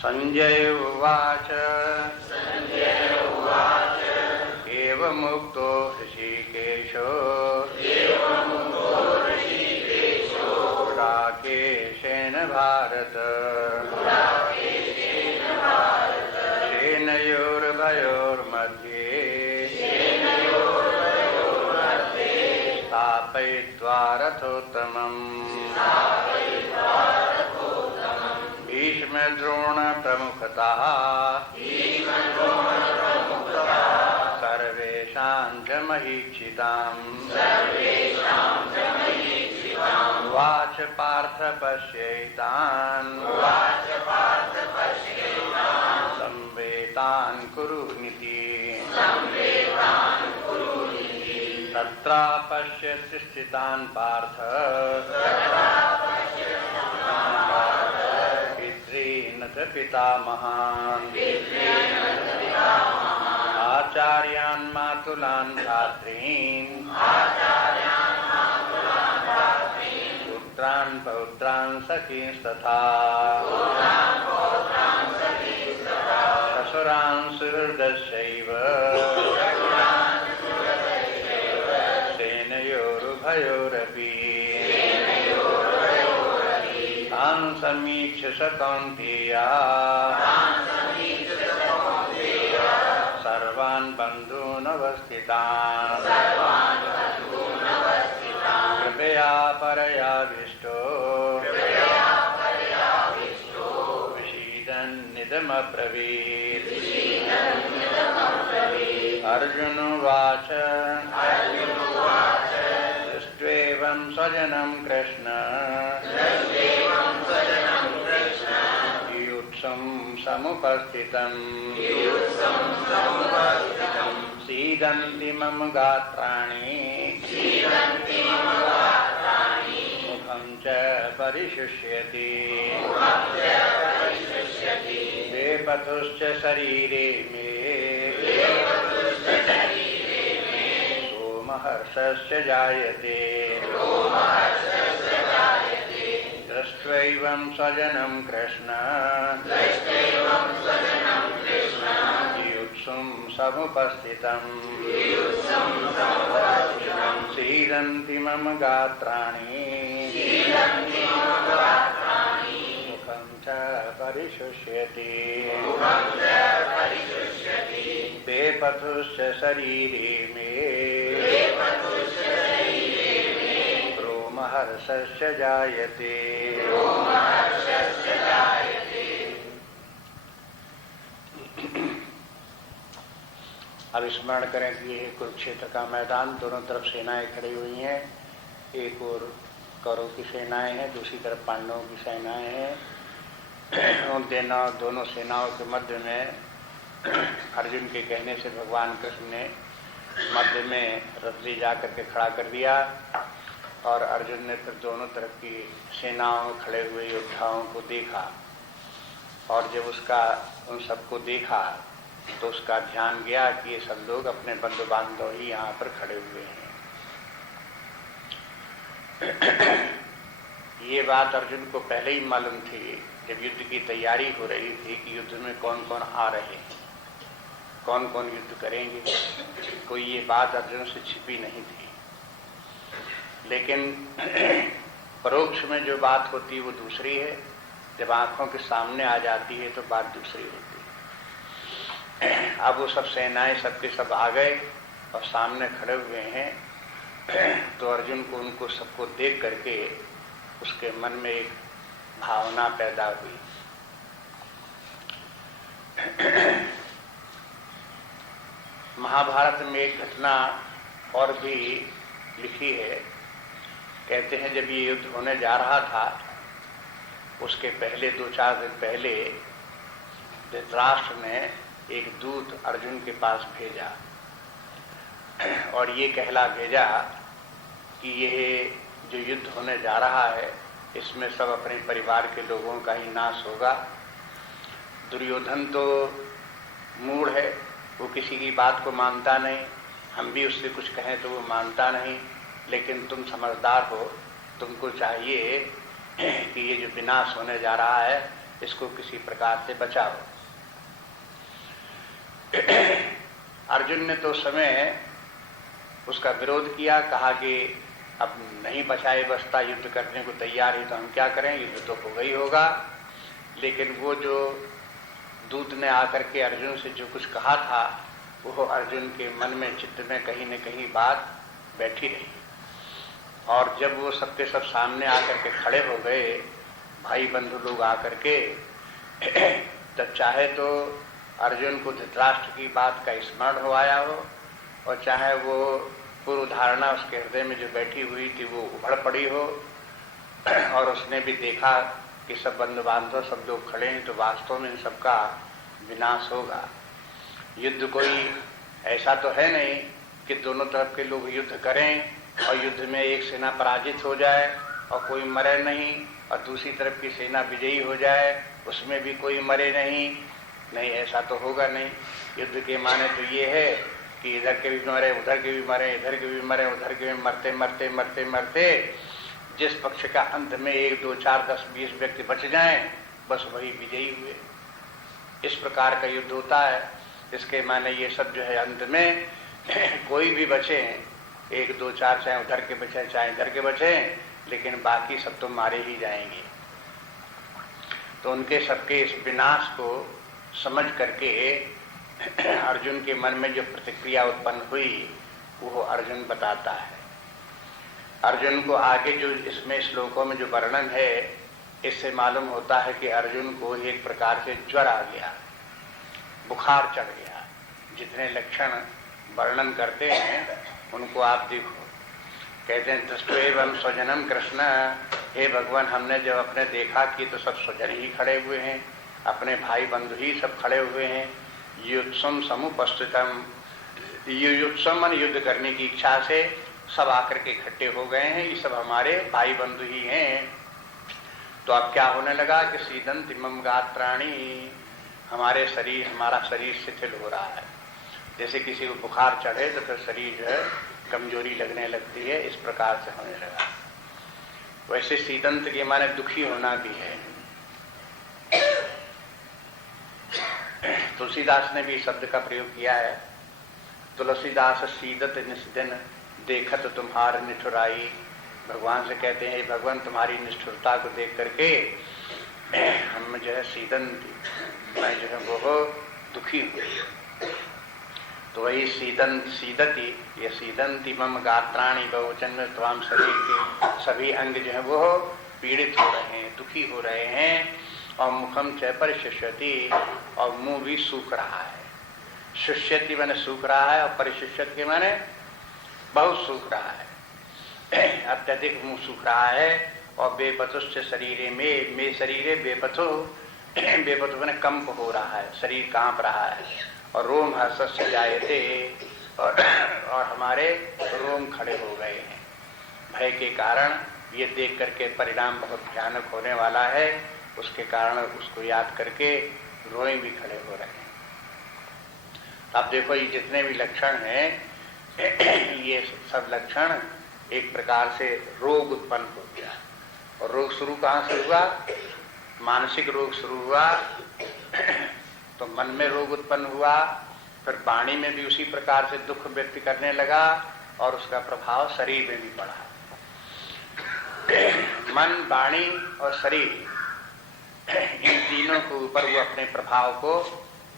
संजय उवाच एवमुक्तो ऋषिकेशो गुडाकेशेन भारत सेनयोर्भयोर्मध्ये स्थापयित्वा रथोत्तमम् भीष्मद्रोण प्रमुखतः सर्वेषां च महीक्षिताम् उवाच पार्थ पश्यैतान् संवेतान् कुरुनिति तत्रा पश्यति स्थितान् पार्थ पितॄन् च पितामहान् आचार्यान् मातुलान् भ्रातॄन् पुत्रान् पौत्रान् सखींस्तथा ससुरान् सुहृदश्चैव सेनयोरुभयोरपि तान् समीक्ष्य स कौन्तेय सर्वान् बन्धूनवस्थितान् कृपया परयाविष्टो विषीदन्निदमब्रवीत् अर्जुन उवाच दृष्ट्वेवं स्वजनं कृष्ण युत्सं समुपस्थितम् सीदन्ति मम गात्राणि मुखं च परिशुष्यति वेपथुश्च शरीरे मे सोमहर्षश्च जायते दृष्ट्वैवं स्वजनं कृष्ण युत्सुं समुपस्थितम् सीदन्ति मम गात्राणि मुखं च परिशुष्यति वेपथुश्च शरीरे मे रोमहर्षश्च जायते। अब स्मरण करें कि यह कुरुक्षेत्र का मैदान, दोनों तरफ सेनाएं खड़ी हुई हैं। एक ओर कौरव की सेनाएं हैं, दूसरी तरफ पांडवों की सेनाएं हैं। उन दोनों सेनाओं के मध्य में अर्जुन के कहने से भगवान कृष्ण ने मध्य में रथ ले जाकर के खड़ा कर दिया और अर्जुन ने फिर दोनों तरफ की सेनाओं में खड़े हुए योद्धाओं को देखा और जब उसका उन सबको देखा तो उसका ध्यान गया कि ये सब लोग अपने बंधु बांधव ही यहाँ पर खड़े हुए हैं। ये बात अर्जुन को पहले ही मालूम थी जब युद्ध की तैयारी हो रही थी कि युद्ध में कौन कौन आ रहे हैं, कौन कौन युद्ध करेंगे। कोई ये बात अर्जुन से छिपी नहीं थी, लेकिन परोक्ष में जो बात होती है वो दूसरी है, जब आंखों के सामने आ जाती है तो बात दूसरी होती है। अब वो सब सेनाएं सबके सब आ गए और सामने खड़े हुए हैं, तो अर्जुन को उनको सबको देख करके उसके मन में एक भावना पैदा हुई। महाभारत में एक घटना और भी लिखी है। कहते हैं जब ये युद्ध होने जा रहा था उसके पहले 2-4 दिन पहले धृतराष्ट्र ने एक दूत अर्जुन के पास भेजा और ये कहला भेजा कि ये जो युद्ध होने जा रहा है इसमें सब अपने परिवार के लोगों का ही नाश होगा। दुर्योधन तो मूढ़ है, वो किसी की बात को मानता नहीं, हम भी उससे कुछ कहें तो वो मानता नहीं, लेकिन तुम समझदार हो, तुमको चाहिए कि ये जो विनाश होने जा रहा है इसको किसी प्रकार से बचाओ। अर्जुन ने तो समय उसका विरोध किया, कहा कि अब नहीं बचाए बसता, युद्ध करने को तैयार ही तो हम क्या करें, युद्ध तो होगा ही होगा। लेकिन वो जो दूत ने आकर के अर्जुन से जो कुछ कहा था, वो अर्जुन के मन में, चित्त में कहीं न कहीं बात बैठी रही। और जब वो सबके सब सामने आकर के खड़े हो गए, भाई बंधु लोग आकर के, तब चाहे तो अर्जुन को धृतराष्ट्र की बात का स्मरण हो आया हो, और चाहे वो पूर्व धारणा उसके हृदय में जो बैठी हुई थी वो उभड़ पड़ी हो, और उसने भी देखा कि सब बंधु बांधव सब लोग खड़े हैं, तो वास्तव में इन सबका विनाश होगा। युद्ध कोई ऐसा तो है नहीं कि दोनों तरफ के लोग युद्ध करें और युद्ध में एक सेना पराजित हो जाए और कोई मरे नहीं, और दूसरी तरफ की सेना विजयी हो जाए, उसमें भी कोई मरे नहीं। नहीं, ऐसा तो होगा नहीं। युद्ध के माने तो ये है कि इधर के भी मरे, उधर के भी मरे, इधर के भी मरे, उधर के भी मरते मरते मरते मरते जिस पक्ष का अंत में 1, 2, 4, 10, 20 व्यक्ति बच जाएं, बस वही विजयी हुए। इस प्रकार का युद्ध होता है। इसके माने ये सब जो है अंत में कोई भी बचे, 1, 2, 4 चाहे उधर के बचे चाहे इधर के बचे, लेकिन बाकी सब तो मारे ही जाएंगे। तो उनके सबके इस विनाश को समझ करके अर्जुन के मन में जो प्रतिक्रिया उत्पन्न हुई वो अर्जुन बताता है। अर्जुन को आगे जो इसमें श्लोकों में जो वर्णन है, इससे मालूम होता है कि अर्जुन को एक प्रकार से ज्वर आ गया, बुखार चढ़ गया। जितने लक्षण वर्णन करते हैं उनको आप देखो। कहते हैं दृष्टो एवं स्वजनम कृष्ण, हे भगवान, हमने जब अपने देखा कि तो सब स्वजन ही खड़े हुए हैं, अपने भाई बंधु ही सब खड़े हुए हैं। युत्सम समुपस्थितम, युत्सम मन युद्ध करने की इच्छा से सब आकर के इकट्ठे हो गए हैं, ये सब हमारे भाई बंधु ही हैं। तो अब क्या होने लगा कि सीदंत मम गात्राणि, हमारे शरीर, हमारा शरीर शिथिल हो रहा है। जैसे किसी को बुखार चढ़े तो फिर शरीर जो है कमजोरी लगने लगती है, इस प्रकार से होने लगा। वैसे सीदंत के माने दुखी होना भी है। तुलसीदास ने भी शब्द का प्रयोग किया है। तुलसीदास सीदत निस्दिन देखत तुम्हार निठुराई। भगवान से कहते हैं भगवान, तुम्हारी निष्ठुरता को देख करके हम जो है सीदंत, मैं जो है वो दुखी हूँ। तो वही सीदती, ये सीदंती मम गात्राणि, बहुवचन में तमाम शरीर के सभी अंग जो है वो पीड़ित हो रहे हैं, दुखी हो रहे हैं। और मुखम च परिशिष्यति, और मुंह भी सूख रहा है। शिष्यति माने सूख रहा है, और परिशिष्यति के माने बहुत सूख रहा है, अत्यधिक मुंह सूख रहा है। और बेपथुश्च शरीरे में शरीरे बेपथु, बेपथु माने कंप हो रहा है, शरीर कांप रहा है। और रोम हर्षस्य जायते, और हमारे रोम खड़े हो गए हैं भय के कारण। ये देख करके परिणाम बहुत भयानक होने वाला है, उसके कारण उसको याद करके रोए भी खड़े हो रहे हैं। अब देखो ये जितने भी लक्षण हैं, ये सब लक्षण एक प्रकार से रोग उत्पन्न हो गया। और रोग शुरू कहाँ से हुआ? मानसिक रोग शुरू हुआ तो मन में रोग उत्पन्न हुआ, फिर वाणी में भी उसी प्रकार से दुख व्यक्त करने लगा, और उसका प्रभाव शरीर में भी पड़ा। मन, वाणी और शरीर, इन तीनों के ऊपर वो अपने प्रभाव को,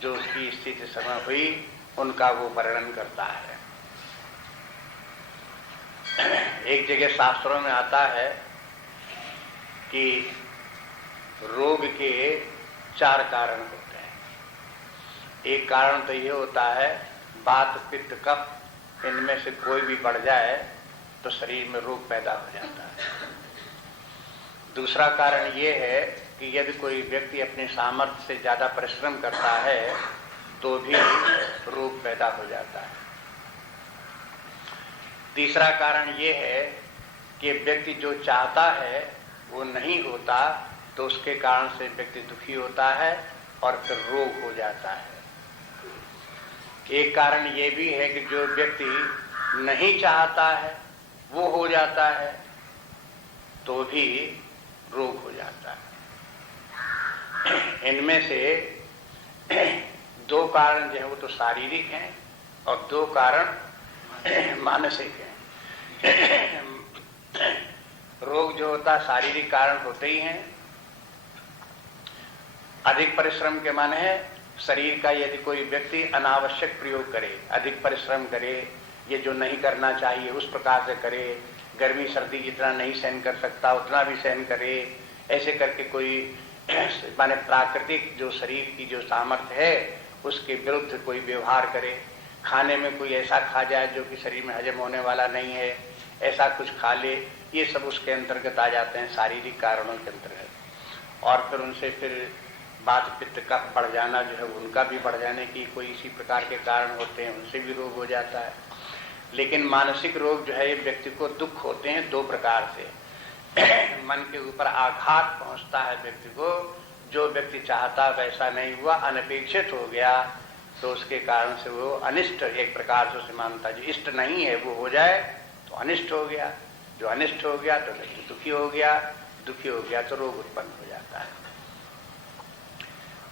जो उसकी स्थिति समय हुई, उनका वो वर्णन करता है। एक जगह शास्त्रों में आता है कि रोग के 4 कारण होते हैं। एक कारण तो ये होता है वात, पित्त, कफ, इनमें से कोई भी बढ़ जाए तो शरीर में रोग पैदा हो जाता है। दूसरा कारण ये है कि यदि कोई व्यक्ति अपने सामर्थ्य से ज्यादा परिश्रम करता है तो भी रोग पैदा हो जाता है। तीसरा कारण ये है कि व्यक्ति जो चाहता है वो नहीं होता, तो उसके कारण से व्यक्ति दुखी होता है और फिर रोग हो जाता है। एक कारण ये भी है कि जो व्यक्ति नहीं चाहता है वो हो जाता है, तो भी रोग हो जाता है। इनमें से दो कारण जो है वो तो शारीरिक हैं और दो कारण मानसिक हैं। रोग जो होता है शारीरिक कारण होते ही हैं। अधिक परिश्रम के माने है शरीर का यदि कोई व्यक्ति अनावश्यक प्रयोग करे, अधिक परिश्रम करे, ये जो नहीं करना चाहिए उस प्रकार से करे, गर्मी सर्दी जितना नहीं सहन कर सकता उतना भी सहन करे, ऐसे करके कोई माने प्राकृतिक जो शरीर की जो सामर्थ्य है उसके विरुद्ध कोई व्यवहार करे, खाने में कोई ऐसा खा जाए जो कि शरीर में हजम होने वाला नहीं है, ऐसा कुछ खा ले, ये सब उसके अंतर्गत आ जाते हैं, शारीरिक कारणों के अंतर्गत। और फिर उनसे फिर वात पित्त का बढ़ जाना जो है उनका भी बढ़ जाने की कोई इसी प्रकार के कारण होते हैं, उनसे भी रोग हो जाता है। लेकिन मानसिक रोग जो है ये व्यक्ति को दुख होते हैं दो प्रकार से। मन के ऊपर आघात पहुंचता है व्यक्ति को, जो व्यक्ति चाहता वैसा नहीं हुआ, अनपेक्षित हो गया, तो उसके कारण से वो अनिष्ट एक प्रकार से उसे मानता है। जो इष्ट नहीं है वो हो जाए तो अनिष्ट हो गया, जो अनिष्ट हो गया तो व्यक्ति दुखी हो गया, दुखी हो गया तो रोग उत्पन्न हो जाता है।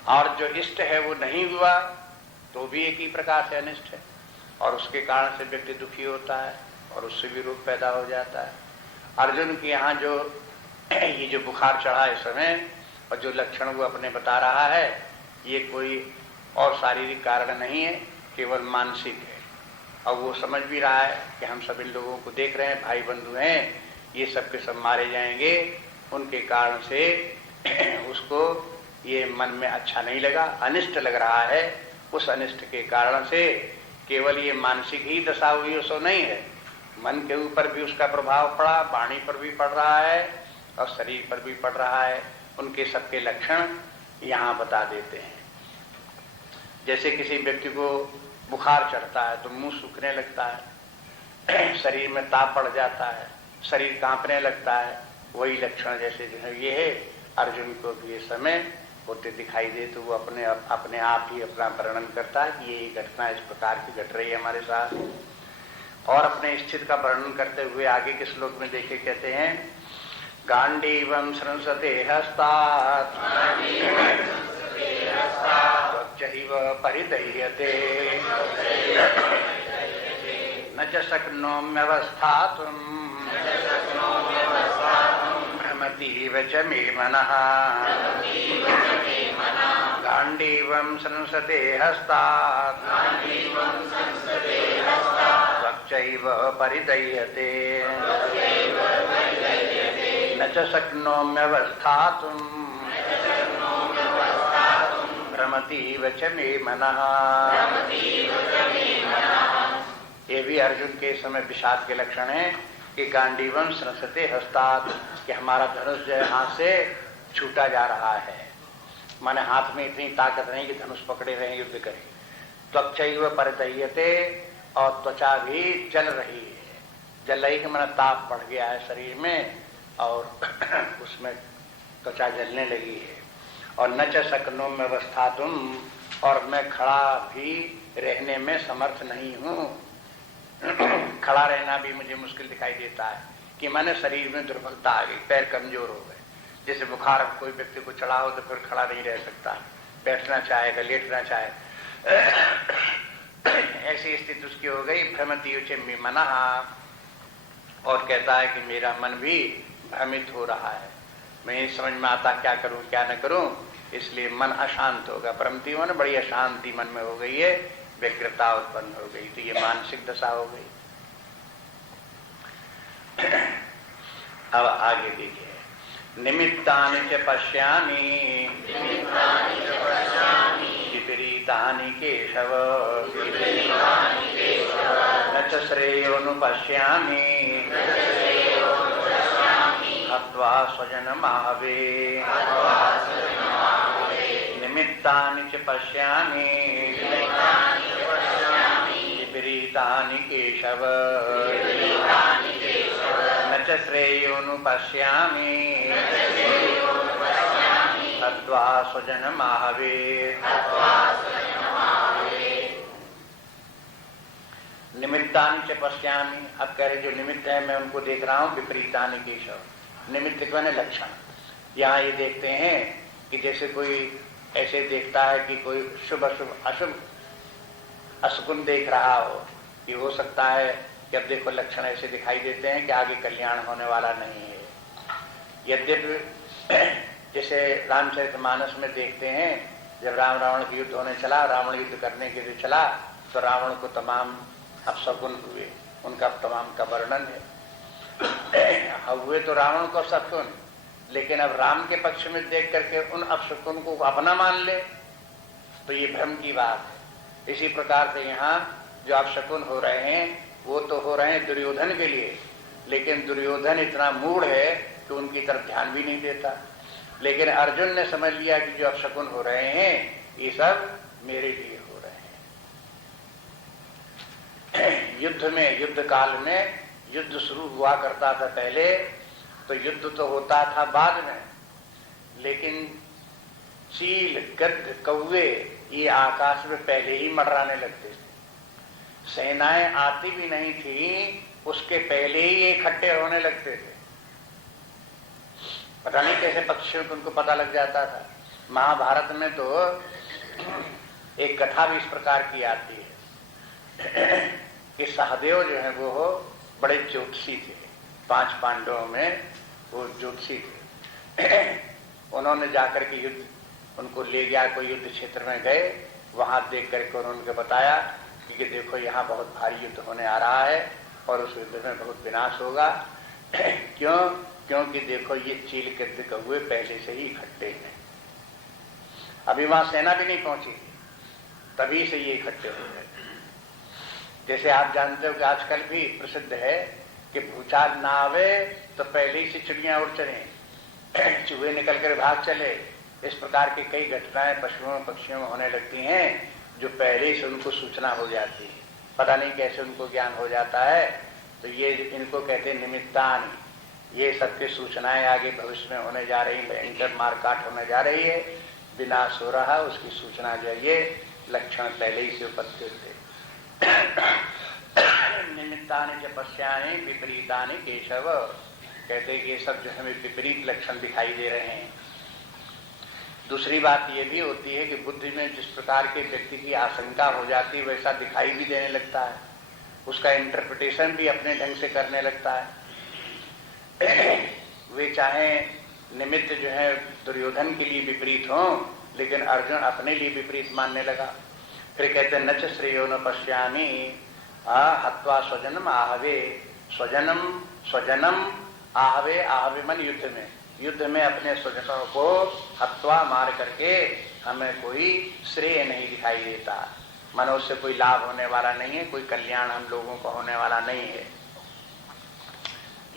और जो इष्ट है वो नहीं हुआ तो भी एक ही प्रकार से अनिष्ट है, और उसके कारण से व्यक्ति दुखी होता है और उससे भी रोग पैदा हो जाता है। अर्जुन के यहाँ जो ये जो बुखार चढ़ा इस समय और जो लक्षण वो अपने बता रहा है, ये कोई और शारीरिक कारण नहीं है, केवल मानसिक है। और वो समझ भी रहा है कि हम सब इन लोगों को देख रहे हैं, भाई बंधु हैं, ये सब के सब मारे जाएंगे, उनके कारण से उसको ये मन में अच्छा नहीं लगा, अनिष्ट लग रहा है। उस अनिष्ट के कारण से केवल ये मानसिक ही दशा हुई उसो नहीं है, मन के ऊपर भी उसका प्रभाव पड़ा, वाणी पर भी पड़ रहा है और शरीर पर भी पड़ रहा है। उनके सबके लक्षण यहाँ बता देते हैं। जैसे किसी व्यक्ति को बुखार चढ़ता है तो मुंह सूखने लगता है, शरीर में ताप पड़ जाता है, शरीर कांपने लगता है, वही लक्षण जैसे जो है ये है, अर्जुन को भी ये समय होते दिखाई दे, तो वो अपने आप ही अपना वर्णन करता है कि ये घटना इस प्रकार की घट रही है हमारे साथ। और अपने स्थिति का वर्णन करते हुए आगे के श्लोक में देखे कहते हैं, गांडीवं स्रंसते हस्तात् त्वच्चैव परिदह्यते न च शक्नोम्यवस्थातुं भ्रमतीव च मे मनः। गांडीवं स्रंसते हस्तात् त्वच्चैव परिदह्यते न च शक्नोम्यवस्थातुं भ्रमतीव च मे मनः। ये भी अर्जुन के समय विषाद के लक्षण है कि गांडीवं स्रंसते हस्तात्, कि हमारा धनुष जो है हाथ से छूटा जा रहा है, माने हाथ में इतनी ताकत नहीं कि धनुष पकड़े रहे युद्ध करें। त्वच्चैव परिदह्यते, और त्वचा भी जल रही है, जल रही कि माने ताप बढ़ गया है शरीर में और उसमें त्वचा जलने लगी है। और न च शक्नोम्यवस्थातुं, और मैं खड़ा भी रहने में समर्थ नहीं हूँ, खड़ा रहना भी मुझे मुश्किल दिखाई देता है कि मैंने शरीर में दुर्बलता आ गई, पैर कमजोर हो गए। जैसे बुखार कोई व्यक्ति को चढ़ा हो तो फिर खड़ा नहीं रह सकता, बैठना चाहेगा, लेटना चाहे, ऐसी स्थिति उसकी हो गई। भ्रमति च मे मनः, और कहता है कि मेरा मन भी भ्रमित हो रहा है, मैं समझ में आता क्या करूं क्या न करूं, इसलिए मन अशांत होगा। भ्रमति हो ना, बड़ी अशांति मन में हो गई है, व्यग्रता उत्पन्न हो गई, तो ये मानसिक दशा हो गई। अब आगे देखिए, निमित्तानि च पश्यामि विपरीतानि केशव न च श्रेयोनुपश्यामि हत्वा स्वजनमाहवे। निमित्तानि च पश्यामि विपरीतानि केशव न च श्रेयोनुपश्यामि हत्वा स्वजनमाहवे। निमित्तानि च पश्यामि, अब कह रहे जो निमित्त है मैं उनको देख रहा हूँ, विपरीतानि केशव, निमित्त के माने लक्षण। यहाँ ये देखते हैं कि जैसे कोई ऐसे देखता है कि कोई शुभ अशुभ अशुभ अशुकुन देख रहा हो, कि हो सकता है कि अब देखो लक्षण ऐसे दिखाई देते हैं कि आगे कल्याण होने वाला नहीं है। यद्यपि जैसे रामचरितमानस में देखते हैं, जब राम रावण का युद्ध होने चला, रावण युद्ध करने के लिए चला, तो रावण को तमाम अपशकुन हुए, उनका तमाम का वर्णन है। हुए तो रावण को अपशकुन, लेकिन अब राम के पक्ष में देख करके उन अपशकुन को अपना मान ले, तो ये भ्रम की बात है। इसी प्रकार से यहाँ जो अपशकुन हो रहे हैं वो तो हो रहे हैं दुर्योधन के लिए, लेकिन दुर्योधन इतना मूढ़ है कि उनकी तरफ ध्यान भी नहीं देता। लेकिन अर्जुन ने समझ लिया कि जो अपशकुन हो रहे हैं ये सब मेरे लिए हो रहे हैं। युद्ध में, युद्ध काल में, युद्ध शुरू हुआ करता था पहले, तो युद्ध तो होता था बाद में, लेकिन चील, गद्द, कौवे ये आकाश में पहले ही मंडराने लगते थे। सेनाएं आती भी नहीं थी, उसके पहले ही ये इकट्ठे होने लगते थे। पता नहीं कैसे पक्षियों को उनको पता लग जाता था। महाभारत में तो एक कथा भी इस प्रकार की आती है कि सहदेव जो है वो बड़े ज्योतिषी थे, 5 पांडवों में वो ज्योतिषी थे। उन्होंने जाकर के युद्ध, उनको ले गया, कोई युद्ध क्षेत्र में गए, वहां देख करके उन्होंने बताया कि देखो यहाँ बहुत भारी युद्ध होने आ रहा है और उस युद्ध में बहुत विनाश होगा। क्यों? क्योंकि देखो ये चील गिद्ध कौवे पहले से ही इकट्ठे हैं, अभी वहां सेना भी नहीं पहुंची, तभी से ये इकट्ठे हो गए। जैसे आप जानते हो कि आजकल भी प्रसिद्ध है कि भूचाल ना आवे तो पहले ही से चिड़ियां उड़ चले, चूहे निकल कर भाग चले। इस प्रकार की कई घटनाएं पशुओं पक्षियों में होने लगती हैं जो पहले से उनको सूचना हो जाती है, पता नहीं कैसे उनको ज्ञान हो जाता है। तो ये इनको कहते हैं निमित्तान। ये सबके सूचनाएं आगे भविष्य में होने जा रही, भयंकर मारकाट होने जा रही है, विनाश हो रहा, उसकी सूचना जो ये लक्षण पहले ही से उपस्थित थे। निमित्तानि च पश्यानि विपरीतानि केशव, कहते कि ये सब जो हमें विपरीत लक्षण दिखाई दे रहे हैं। दूसरी बात ये भी होती है कि बुद्धि में जिस प्रकार के व्यक्ति की आशंका हो जाती है वैसा दिखाई भी देने लगता है, उसका इंटरप्रिटेशन भी अपने ढंग से करने लगता है। वे चाहे निमित्त जो है दुर्योधन के लिए विपरीत हो, लेकिन अर्जुन अपने लिए विपरीत मानने लगा। फिर कहते न च श्रेयो न पश्यामि हत्वा स्वजनम आहवे, स्वजनम स्वजनम आहवे, आहवे मन युद्ध में, युद्ध में अपने स्वजनों को हत्वा मार करके हमें कोई श्रेय नहीं दिखाई देता, मनुष्य कोई लाभ होने वाला नहीं है, कोई कल्याण हम लोगों को होने वाला नहीं है।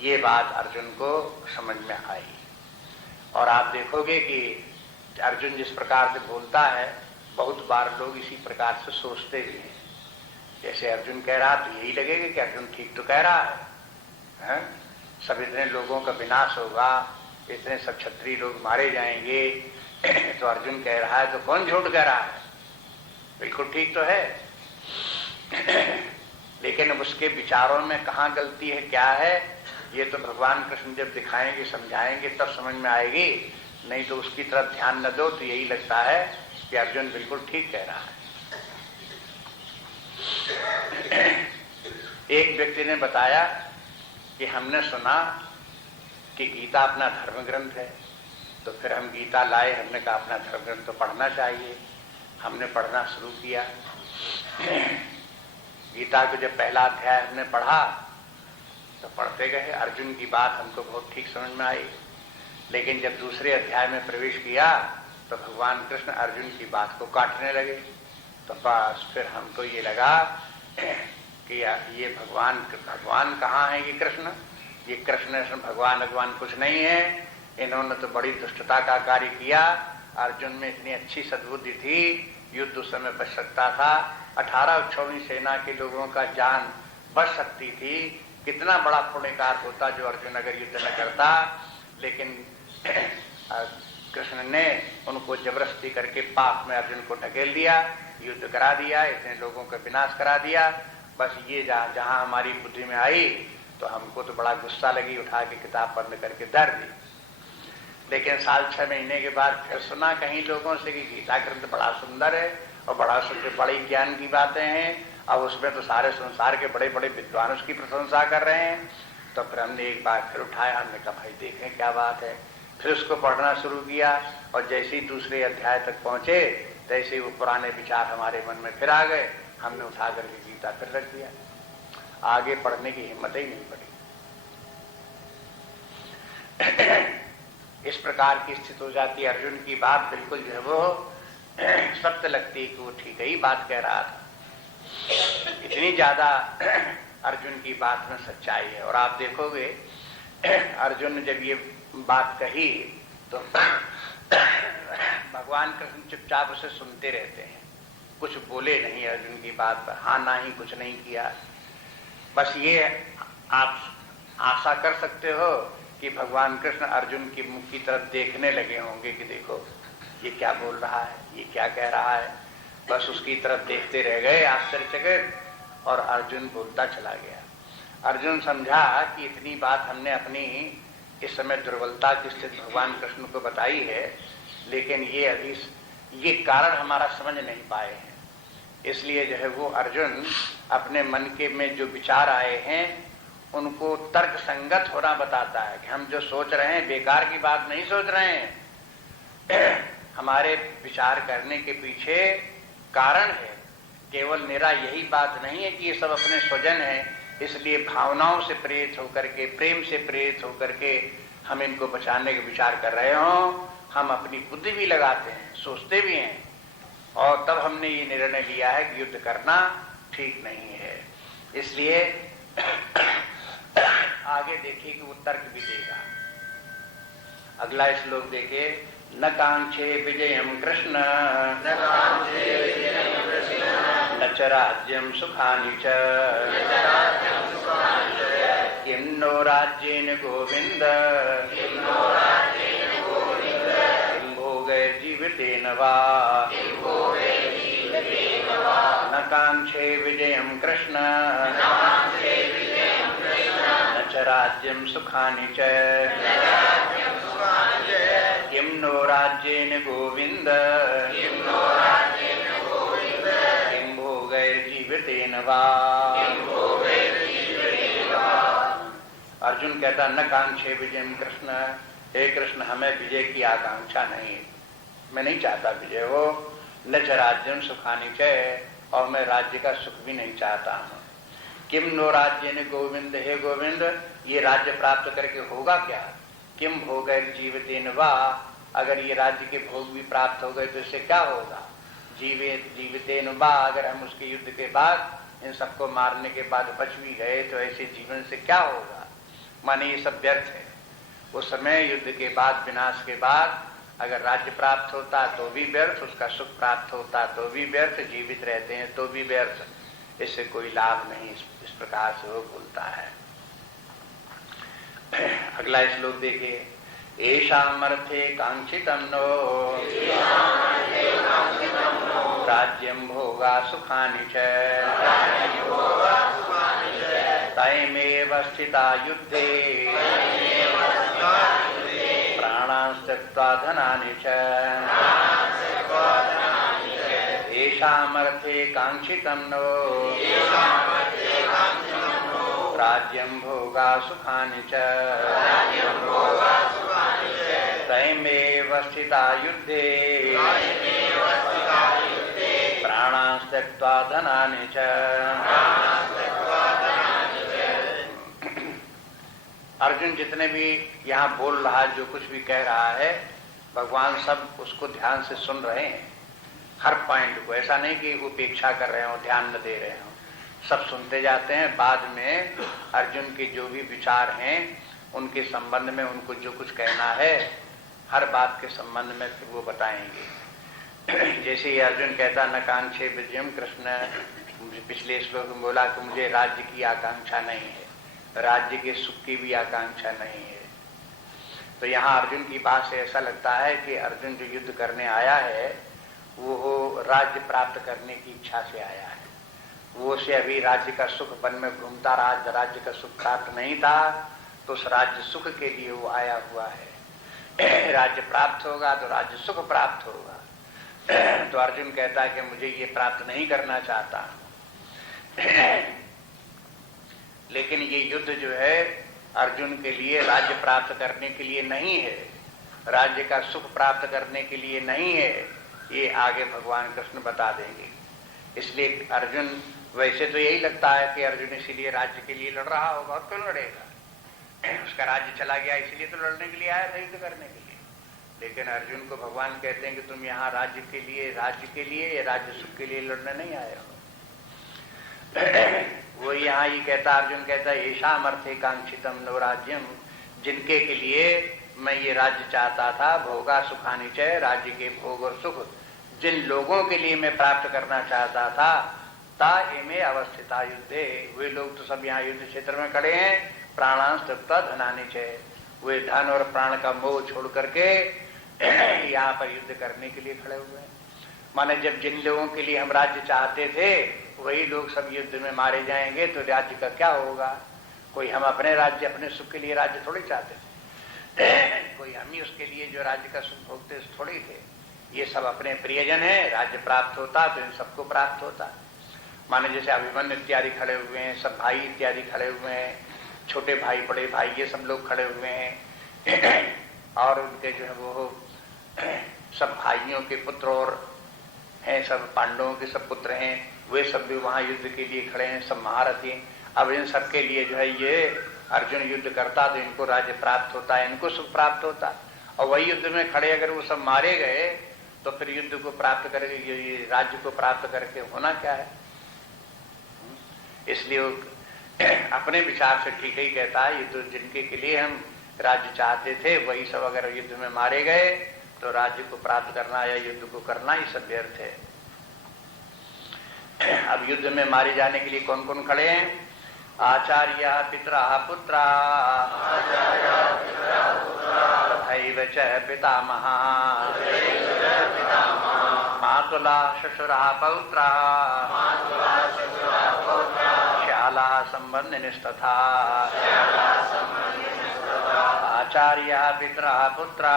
ये बात अर्जुन को समझ में आई। और आप देखोगे कि अर्जुन जिस प्रकार से बोलता है, बहुत बार लोग इसी प्रकार से सोचते भी हैं। जैसे अर्जुन कह रहा तो यही लगेगा कि अर्जुन ठीक तो कह रहा है? सब इतने लोगों का विनाश होगा, इतने सब क्षत्रिय लोग मारे जाएंगे, तो अर्जुन कह रहा है तो कौन झूठ कह रहा है? बिल्कुल ठीक तो है। लेकिन उसके विचारों में कहाँ गलती है, क्या है, ये तो भगवान कृष्ण जब दिखाएंगे समझाएंगे तब समझ में आएगी। नहीं तो उसकी तरफ ध्यान न दो तो यही लगता है कि अर्जुन बिल्कुल ठीक कह रहा है। एक व्यक्ति ने बताया कि हमने सुना कि गीता अपना धर्म ग्रंथ है, तो फिर हम गीता लाए, हमने कहा अपना धर्म ग्रंथ तो पढ़ना चाहिए। हमने पढ़ना शुरू किया। गीता को जब पहला अध्याय हमने पढ़ा तो पढ़ते गए, अर्जुन की बात हमको बहुत ठीक समझ में आई। लेकिन जब दूसरे अध्याय में प्रवेश किया तो भगवान कृष्ण अर्जुन की बात को काटने लगे। तो बस फिर हमको ये लगा कि ये भगवान कहाँ है, ये कृष्ण, ये कृष्ण भगवान कुछ नहीं है। इन्होंने तो बड़ी दुष्टता का कार्य किया। अर्जुन में इतनी अच्छी सद्बुद्धि थी, युद्ध उस समय बच सकता था, 18 अक्षौणी सेना के लोगों का जान बच सकती थी। कितना बड़ा पुण्यकार होता जो अर्जुन अगर युद्ध न करता। लेकिन कृष्ण ने उनको जबरदस्ती करके पाप में अर्जुन को ढकेल दिया, युद्ध करा दिया, इतने लोगों का विनाश करा दिया। बस ये जहां हमारी बुद्धि में आई तो हमको तो बड़ा गुस्सा लगी, उठा के किताब बंद करके धर दी। लेकिन साल 6 महीने के बाद फिर सुना कहीं लोगों से कि गीता ग्रंथ बड़ा सुंदर है और बड़ा सुंदर, बड़ी ज्ञान की बातें हैं, अब उसमें तो सारे संसार के बड़े बड़े विद्वान उसकी प्रशंसा कर रहे हैं। तो फिर हमने एक बार फिर उठाया, हमने कहा भाई देखें क्या बात है। फिर उसको पढ़ना शुरू किया और जैसे ही दूसरे अध्याय तक पहुंचे तैसे ही वो पुराने विचार हमारे मन में फिर आ गए। हमने उठा करके गीता फिर रख दिया, आगे पढ़ने की हिम्मत ही नहीं पड़ी। इस प्रकार की स्थिति हो जाती है। अर्जुन की बात बिल्कुल जो है वो सत्य लगती कि वो ठीक ही बात कह रहा था। इतनी ज्यादा अर्जुन की बात में सच्चाई है। और आप देखोगे अर्जुन ने जब ये बात कही तो भगवान कृष्ण चुपचाप उसे सुनते रहते हैं, कुछ बोले नहीं अर्जुन की बात पर, हाँ ना ही कुछ नहीं किया। बस ये आप आशा कर सकते हो कि भगवान कृष्ण अर्जुन की मुख की तरफ देखने लगे होंगे कि देखो ये क्या बोल रहा है, ये क्या कह रहा है। बस उसकी तरफ देखते रह गए आश्चर्यचकित, और अर्जुन बोलता चला गया। अर्जुन समझा कि इतनी बात हमने अपनी इस समय दुर्बलता की स्थिति भगवान कृष्ण को बताई है, लेकिन ये अभी ये कारण हमारा समझ नहीं पाए हैं। इसलिए जो है वो अर्जुन अपने मन के में जो विचार आए हैं उनको तर्क संगत होना बताता है कि हम जो सोच रहे हैं बेकार की बात नहीं सोच रहे हैं। हमारे विचार करने के पीछे कारण है, केवल मेरा यही बात नहीं है कि ये सब अपने स्वजन हैं, इसलिए भावनाओं से प्रेरित होकर के, प्रेम से प्रेरित होकर के हम इनको बचाने का विचार कर रहे हों। हम अपनी बुद्धि भी लगाते हैं, सोचते भी हैं, और तब हमने ये निर्णय लिया है कि युद्ध करना ठीक नहीं है। इसलिए आगे देखिए कि वो तर्क भी देगा। अगला श्लोक देखिए, न कांक्षे विजयम कृष्ण न च राज्यम सुखानि च किं नो राज्येन गोविंद किं भोगैर्जीवितेन वा न कांक्षे विजयम कृष्ण न च राज्यम सुखानि च किं नो राज्येन गोविंद किं भोगैर्जीवितेन वा। अर्जुन कहता न कांक्षे विजयम कृष्ण, हे कृष्ण हमें विजय की आकांक्षा नहीं, मैं नहीं चाहता विजय हो। न च राज्यम सुखानि च, और मैं राज्य का सुख भी नहीं चाहता हूँ। किम नो राज्येन गोविंद, हे गोविंद ये राज्य प्राप्त करके होगा क्या। किम भोगैर्जीवितेन वा, अगर ये राज्य के भोग भी प्राप्त हो गए तो इससे क्या होगा। जीवितेन वा, अगर हम उसके युद्ध के बाद इन सबको मारने के बाद बच भी गए तो ऐसे जीवन से क्या होगा। माने ये सब व्यर्थ है। उस समय युद्ध के बाद, विनाश के बाद अगर राज्य प्राप्त होता तो भी व्यर्थ, उसका सुख प्राप्त होता तो भी व्यर्थ, जीवित रहते हैं तो भी व्यर्थ, इससे कोई लाभ नहीं। इस प्रकार से वो बोलता है। अगला श्लोक देखिए, एषामर्थे कांक्षितं नो राज्यं भोगा सुखानि च तयमेव स्थिता युद्धे प्राणांस त्यक्त्वा धनानि च एषामर्थे कांक्षितं नो राज्यं भोगा सुखानि च तयमेव स्थिता युद्धे प्राणांस त्यक्त्वा धनानि च। अर्जुन जितने भी यहाँ बोल रहा है, जो कुछ भी कह रहा है, भगवान सब उसको ध्यान से सुन रहे हैं, हर पॉइंट को। ऐसा नहीं कि उपेक्षा कर रहे हो, ध्यान न दे रहे हो, सब सुनते जाते हैं। बाद में अर्जुन के जो भी विचार हैं उनके संबंध में उनको जो कुछ कहना है हर बात के संबंध में फिर वो बताएंगे। जैसे ही अर्जुन कहता न कांक्षे विजयम कृष्ण, पिछले श्लोक में बोला कि मुझे राज्य की आकांक्षा नहीं है, राज्य के सुख की भी आकांक्षा नहीं है। तो यहाँ अर्जुन की बात से ऐसा लगता है कि अर्जुन जो युद्ध करने आया है वो राज्य प्राप्त करने की इच्छा से आया है। वो से अभी राज्य का सुख वन में घूमता रहा, राज्य का सुख प्राप्त नहीं था, तो उस राज्य सुख के लिए वो आया हुआ है। राज्य प्राप्त होगा तो राज्य सुख प्राप्त होगा। तो अर्जुन कहता है कि मुझे ये प्राप्त नहीं करना चाहता। लेकिन ये युद्ध जो है अर्जुन के लिए राज्य प्राप्त करने के लिए नहीं है, राज्य का सुख प्राप्त करने के लिए नहीं है। ये आगे भगवान कृष्ण बता देंगे। इसलिए अर्जुन, वैसे तो यही लगता है कि अर्जुन इसीलिए राज्य के लिए लड़ रहा होगा, और क्यों लड़ेगा, उसका राज्य चला गया इसलिए तो लड़ने के लिए आया था, युद्ध करने के लिए। लेकिन अर्जुन को भगवान कहते हैं कि तुम यहाँ राज्य के लिए या राज्य सुख के लिए लड़ने नहीं आए हो। वो यहाँ ये कहता, अर्जुन कहता है येषाम् अर्थे कांक्षितम नो राज्यम, जिनके के लिए मैं ये राज्य चाहता था, भोगा सुखानि च, राज्य के भोग और सुख जिन लोगों के लिए मैं प्राप्त करना चाहता था, ता इमे अवस्थिता युद्धे, वे लोग तो सब यहाँ युद्ध क्षेत्र में खड़े हैं। प्राणांश तप्ता धनानि च, वे धन और प्राण का मोह छोड़ करके यहाँ पर युद्ध करने के लिए खड़े हुए हैं। माने जब जिन लोगों के लिए हम राज्य चाहते थे वही लोग सब युद्ध में मारे जाएंगे तो राज्य का क्या होगा। कोई हम अपने राज्य, अपने सुख के लिए राज्य थोड़ी चाहते थे, कोई हम ही उसके लिए जो राज्य का सुख भोगते थोड़ी थे। ये सब अपने प्रियजन है, राज्य प्राप्त होता तो इन सबको प्राप्त होता। माने जैसे अभिमन्यु इत्यादि खड़े हुए हैं, सब भाई इत्यादि खड़े हुए हैं, छोटे भाई बड़े भाई ये सब लोग खड़े हुए हैं, और उनके जो है वो सब भाइयों के पुत्र और हैं, सब पांडवों के सब पुत्र हैं, वे सब भी वहां युद्ध के लिए खड़े हैं, सब महारथी। अब इन सब के लिए जो है ये अर्जुन युद्ध करता तो इनको राज्य प्राप्त होता है, इनको सुख प्राप्त होता। और वही युद्ध में खड़े अगर वो सब मारे गए तो फिर युद्ध को प्राप्त करके, ये राज्य को प्राप्त करके होना क्या है। इसलिए अपने विचार से ठीक ही कहता है, युद्ध जिनके के लिए हम राज्य चाहते थे वही सब अगर युद्ध में मारे गए तो राज्य को प्राप्त करना या युद्ध को करना ही सब व्यर्थ है। अब युद्ध में मारे जाने के लिए कौन कौन खड़े हैं? आचार्य पितरा पुत्रा तथैव च पितामहा मातुला श्वशुरा पौत्रा श्याला संबंधिनिस्तथा। आचार्य पितरा पुत्रा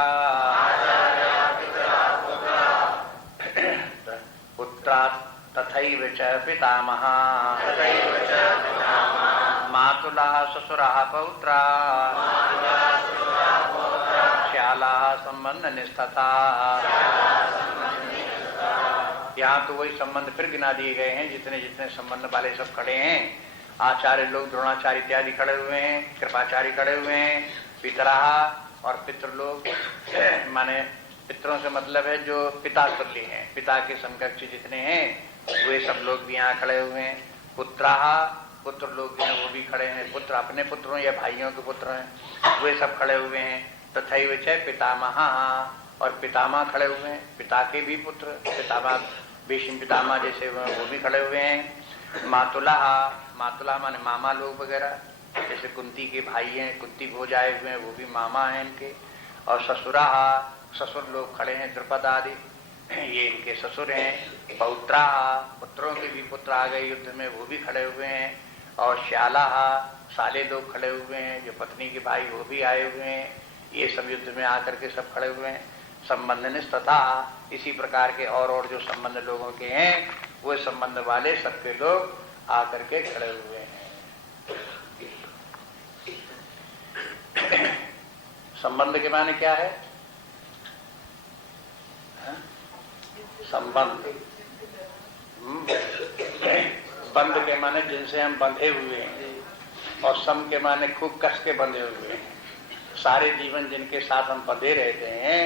पुत्रा तथैव च पितामहा मातुला श्वशुरा पौत्रा श्याला संबंधिनिस्तथा। यहाँ तो वही संबंध फिर गिना दिए गए हैं, जितने जितने संबंध वाले सब खड़े हैं। आचार्य लोग, द्रोणाचार्य इत्यादि खड़े हुए हैं, कृपाचार्य खड़े हुए हैं, पितरा और पितृ लोग, माने पितरों से मतलब है जो पिता तुल्य हैं, पिता के समकक्ष जितने हैं वे सब लोग भी यहाँ खड़े हुए हैं। पुत्रा, पुत्र लोग हैं वो भी खड़े हैं, पुत्र अपने पुत्रों या भाइयों के पुत्र हैं वे सब खड़े हुए हैं। तथैव च पितामहा, और पितामह खड़े हुए हैं, पिता के भी पुत्र, पितामह भीष्म पितामह जैसे वो भी खड़े हुए हैं। मातुला, मातुला माने मामा लोग वगैरह, जैसे कुंती के भाई हैं, कुंती भोज आए हुए हैं वो भी मामा हैं इनके। और ससुरा, ससुर लोग खड़े हैं, द्रुपद आदि ये इनके ससुर हैं। पौत्रा, पुत्रों के भी पुत्र आ गए युद्ध में वो भी खड़े हुए हैं। और श्याला, साले लोग खड़े हुए हैं, जो पत्नी के भाई वो भी आए हुए हैं, ये सब युद्ध में आकर के सब खड़े हुए हैं। संबंधनिस्तथा, इसी प्रकार के और जो संबंध लोगों के हैं वो संबंध वाले सबके लोग आकर के खड़े हुए हैं। संबंध के माने क्या है? संबंध, बंध के माने जिनसे हम बंधे हुए हैं, और सम के माने खूब कस के बंधे हुए हैं। सारे जीवन जिनके साथ हम बंधे रहते हैं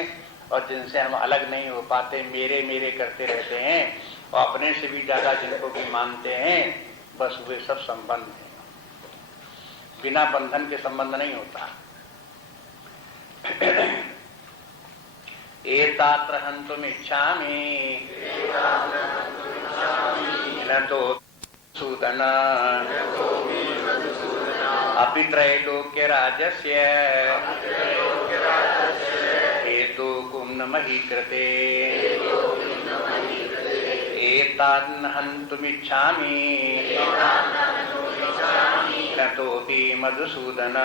और जिनसे हम अलग नहीं हो पाते, मेरे मेरे करते रहते हैं, और अपने से भी ज्यादा जिनको भी मानते हैं, बस वे सब संबंध हैं। बिना बंधन के संबंध नहीं होता। एतात्र हन्तुम इच्छामि न तो सूदन अपि त्रैलोक्य राजस्य हेतु कुम्न मही कृते एतान् हन्तुमिच्छामि नतोऽपि मधुसूदन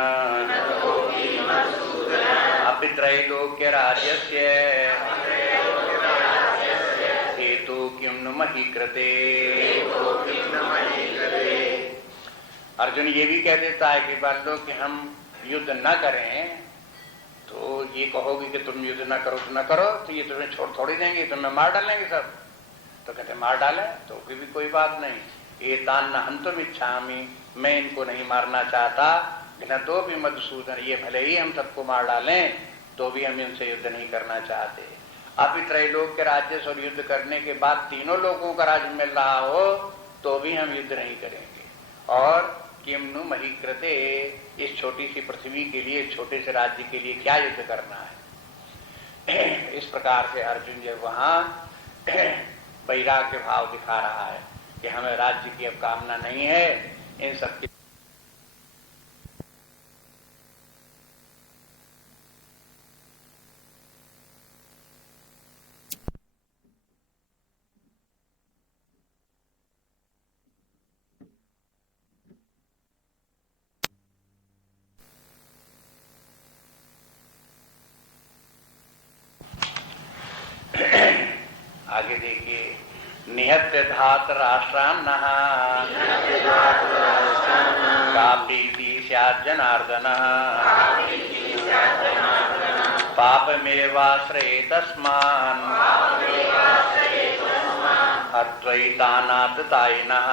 अपि त्रैलोक्य राज्यस्य हेतु किं नु मही कृते। अर्जुन ये भी कह देता है कि मान लो कि हम युद्ध न करें तो ये कहोगे कि तुम युद्ध न करो तो न करो, तो ये तुम्हें छोड़ थोड़ी देंगे, तुम्हें मार डालेंगे सब। तो कहते मार डालें तो फिर भी कोई बात नहीं, ये तान न हंतुम इच्छामि, मैं इनको नहीं मारना चाहता, लेकिन तो भी मधुसूदन, ये भले ही हम सबको मार डालें तो भी हम इनसे युद्ध नहीं करना चाहते। अभी त्रैलोक के राज्य से युद्ध करने के बाद तीनों लोगों का राज्य मिल रहा हो तो भी हम युद्ध नहीं करेंगे। और किम नु मही कृते, इस छोटी सी पृथ्वी के लिए, छोटे से राज्य के लिए क्या युद्ध करना है। इस प्रकार से अर्जुन जब वहां वैराग्य भाव दिखा रहा है कि हमें राज्य की अब कामना नहीं है, इन सब की आगे देखिए, निहत्य धात राष्ट्रान्नः का प्रीति स्यात् जनार्दन पापमेवाश्रयेतस्मान् हत्वैतानाततायिनः।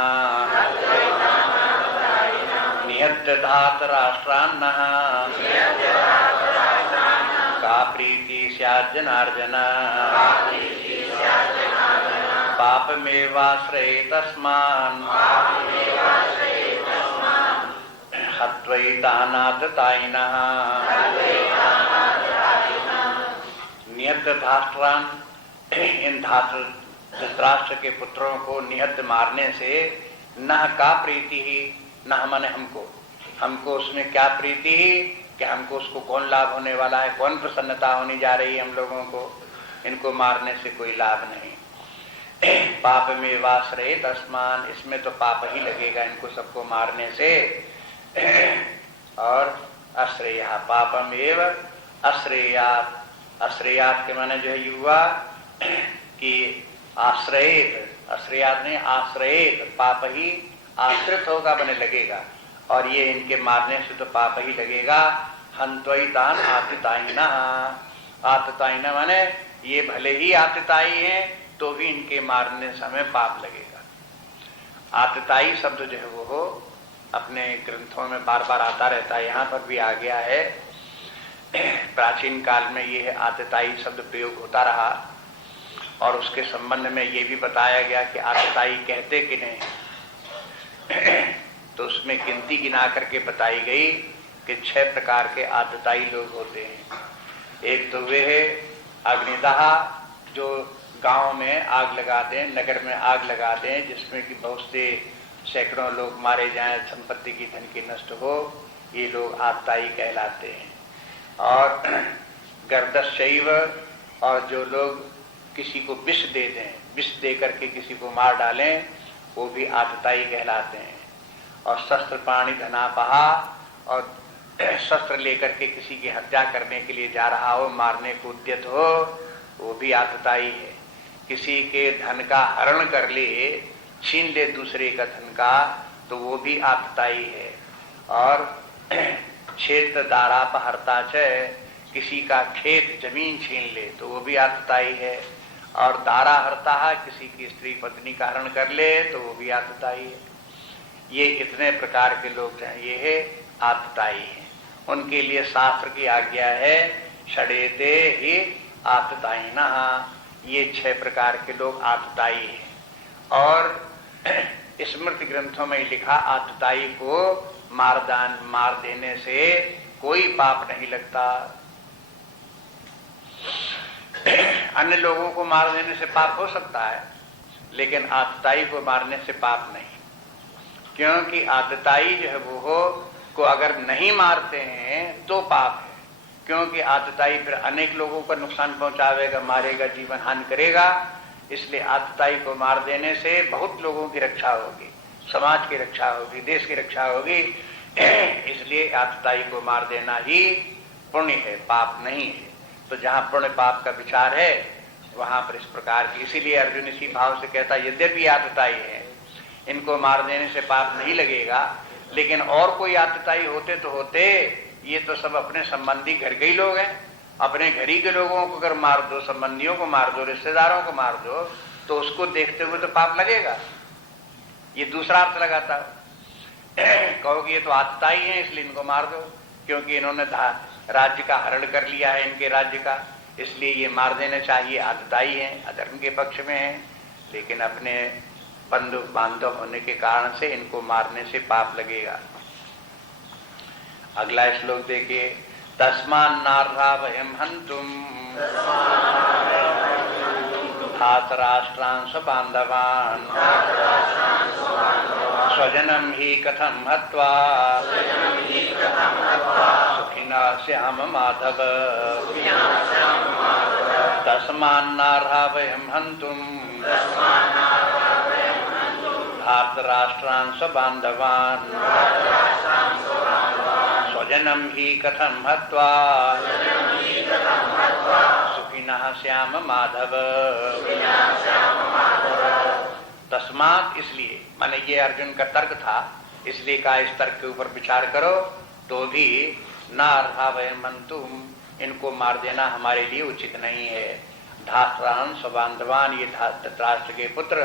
निहत्य धात राष्ट्रान्नः का प्रीति स्यात् जनार्दन पापमेवाश्रयेतस्मान् हत्वैतानाततायिनः। निहत धाष्ट्रान, इन धृतराष्ट्र के पुत्रों को निहत मारने से न का प्रीति ही, न माने हमको उसमें क्या प्रीति ही कि हमको उसको कौन लाभ होने वाला है, कौन प्रसन्नता होने जा रही है हम लोगों को, इनको मारने से कोई लाभ नहीं। पाप में वाश्रयेत अस्मान, इसमें तो पाप ही लगेगा इनको सबको मारने से। और अश्रेय पापम एव अश्रेयात, अश्रेयात के माने जो है युवा कि आश्रयेत, अश्रेयात नहीं आश्रयेत, पाप ही आश्रित होगा बने लगेगा, और ये इनके मारने से तो पाप ही लगेगा। हंत्वैतान आतितायिना, आतितायिना माने ये भले ही आतितायी हैं तो भी इनके मारने से हमें पाप लगेगा। आतितायी शब्द जो है वो अपने ग्रंथों में बार बार आता रहता है, यहाँ पर भी आ गया है। प्राचीन काल में ये आतितायी शब्द प्रयोग होता रहा और उसके संबंध में ये भी बताया गया कि आतितायी कहते कि नहीं, तो उसमें गिनती गिना करके बताई गई कि 6 प्रकार के आतितायी लोग होते हैं। एक तो वे है अग्निदाह, जो गांव में आग लगा दें, नगर में आग लगा दें जिसमें कि बहुत से सैकड़ों लोग मारे जाएं, संपत्ति की धन की नष्ट हो, ये लोग आतितायी कहलाते हैं। और गर्दशैव, और जो लोग किसी को विष दे दें, विष दे करके किसी को मार डालें, वो भी आतितायी कहलाते हैं। और शस्त्र पाणी धनापहा, और शस्त्र लेकर के किसी की हत्या करने के लिए जा रहा हो, मारने को उद्यत हो, वो भी आतितायी है। किसी के धन का हरण कर ले, छीन ले दूसरे का धन का, तो वो भी आतितायी है। और क्षेत्र दारापहर्ता च, किसी का खेत जमीन छीन ले तो वो भी आतितायी है। और दारा हरता है, किसी की स्त्री पत्नी का हरण कर ले तो वो भी आतितायी है। ये इतने प्रकार के लोग हैं, ये है आतितायी है। उनके लिए शास्त्र की आज्ञा है षडेते ही आतितायिना, ये 6 प्रकार के लोग आतितायी हैं। और स्मृति ग्रंथों में लिखा आतितायी को मार देने से कोई पाप नहीं लगता। अन्य लोगों को मार देने से पाप हो सकता है, लेकिन आतितायी को मारने से पाप नहीं, क्योंकि आतितायी जो है वो को अगर नहीं मारते हैं तो पाप है, क्योंकि आतितायी फिर अनेक लोगों को नुकसान पहुंचावेगा, मारेगा, जीवन हानि करेगा। इसलिए आतितायी को मार देने से बहुत लोगों की रक्षा होगी, समाज की रक्षा होगी, देश की रक्षा होगी। इसलिए आतताई को मार देना ही पुण्य है, पाप नहीं है। तो जहां पुण्य पाप का विचार है वहां पर इस प्रकार की, इसीलिए अर्जुन इसी भाव से कहता यद्यपि आतताई है, इनको मार देने से पाप नहीं लगेगा, लेकिन और कोई आतताई होते तो होते, ये तो सब अपने संबंधी घर के ही लोग हैं, अपने घर ही के लोगों को अगर मार दो, संबंधियों को मार दो, रिश्तेदारों को मार दो, तो उसको देखते हुए तो पाप लगेगा। ये दूसरा अर्थ लगाता कहो कि ये तो आतताई है इसलिए इनको मार दो, क्योंकि इन्होंने राज्य का हरण कर लिया है, इनके राज्य का, इसलिए ये मार देने चाहिए, आतताई है, अधर्म के पक्ष में है, लेकिन अपने बंधु बांधव होने के कारण से इनको मारने से पाप लगेगा। अगला श्लोक देखिए, तस्मान् नार्हावयं हन्तुम् धातराष्ट्रान् स्वबान्धवान् स्वजनं हि कथं हत्वा सुखिनः स्याम माधव। तस्मान् नार्हावयं हन्तुम् धातराष्ट्रान् स्वबान्धवान् स्वजनं हि कथं हत्वा सुखिनः श्याम माधव। तस्मात् इसलिए, माने ये अर्जुन का तर्क था, इसलिए कहा इस तर्क के ऊपर विचार करो तो भी नार्हावयं हन्तुम्, इनको मार देना हमारे लिए उचित नहीं है। धात्रान् स्वबान्धवान्, ये धृतराष्ट्र के पुत्र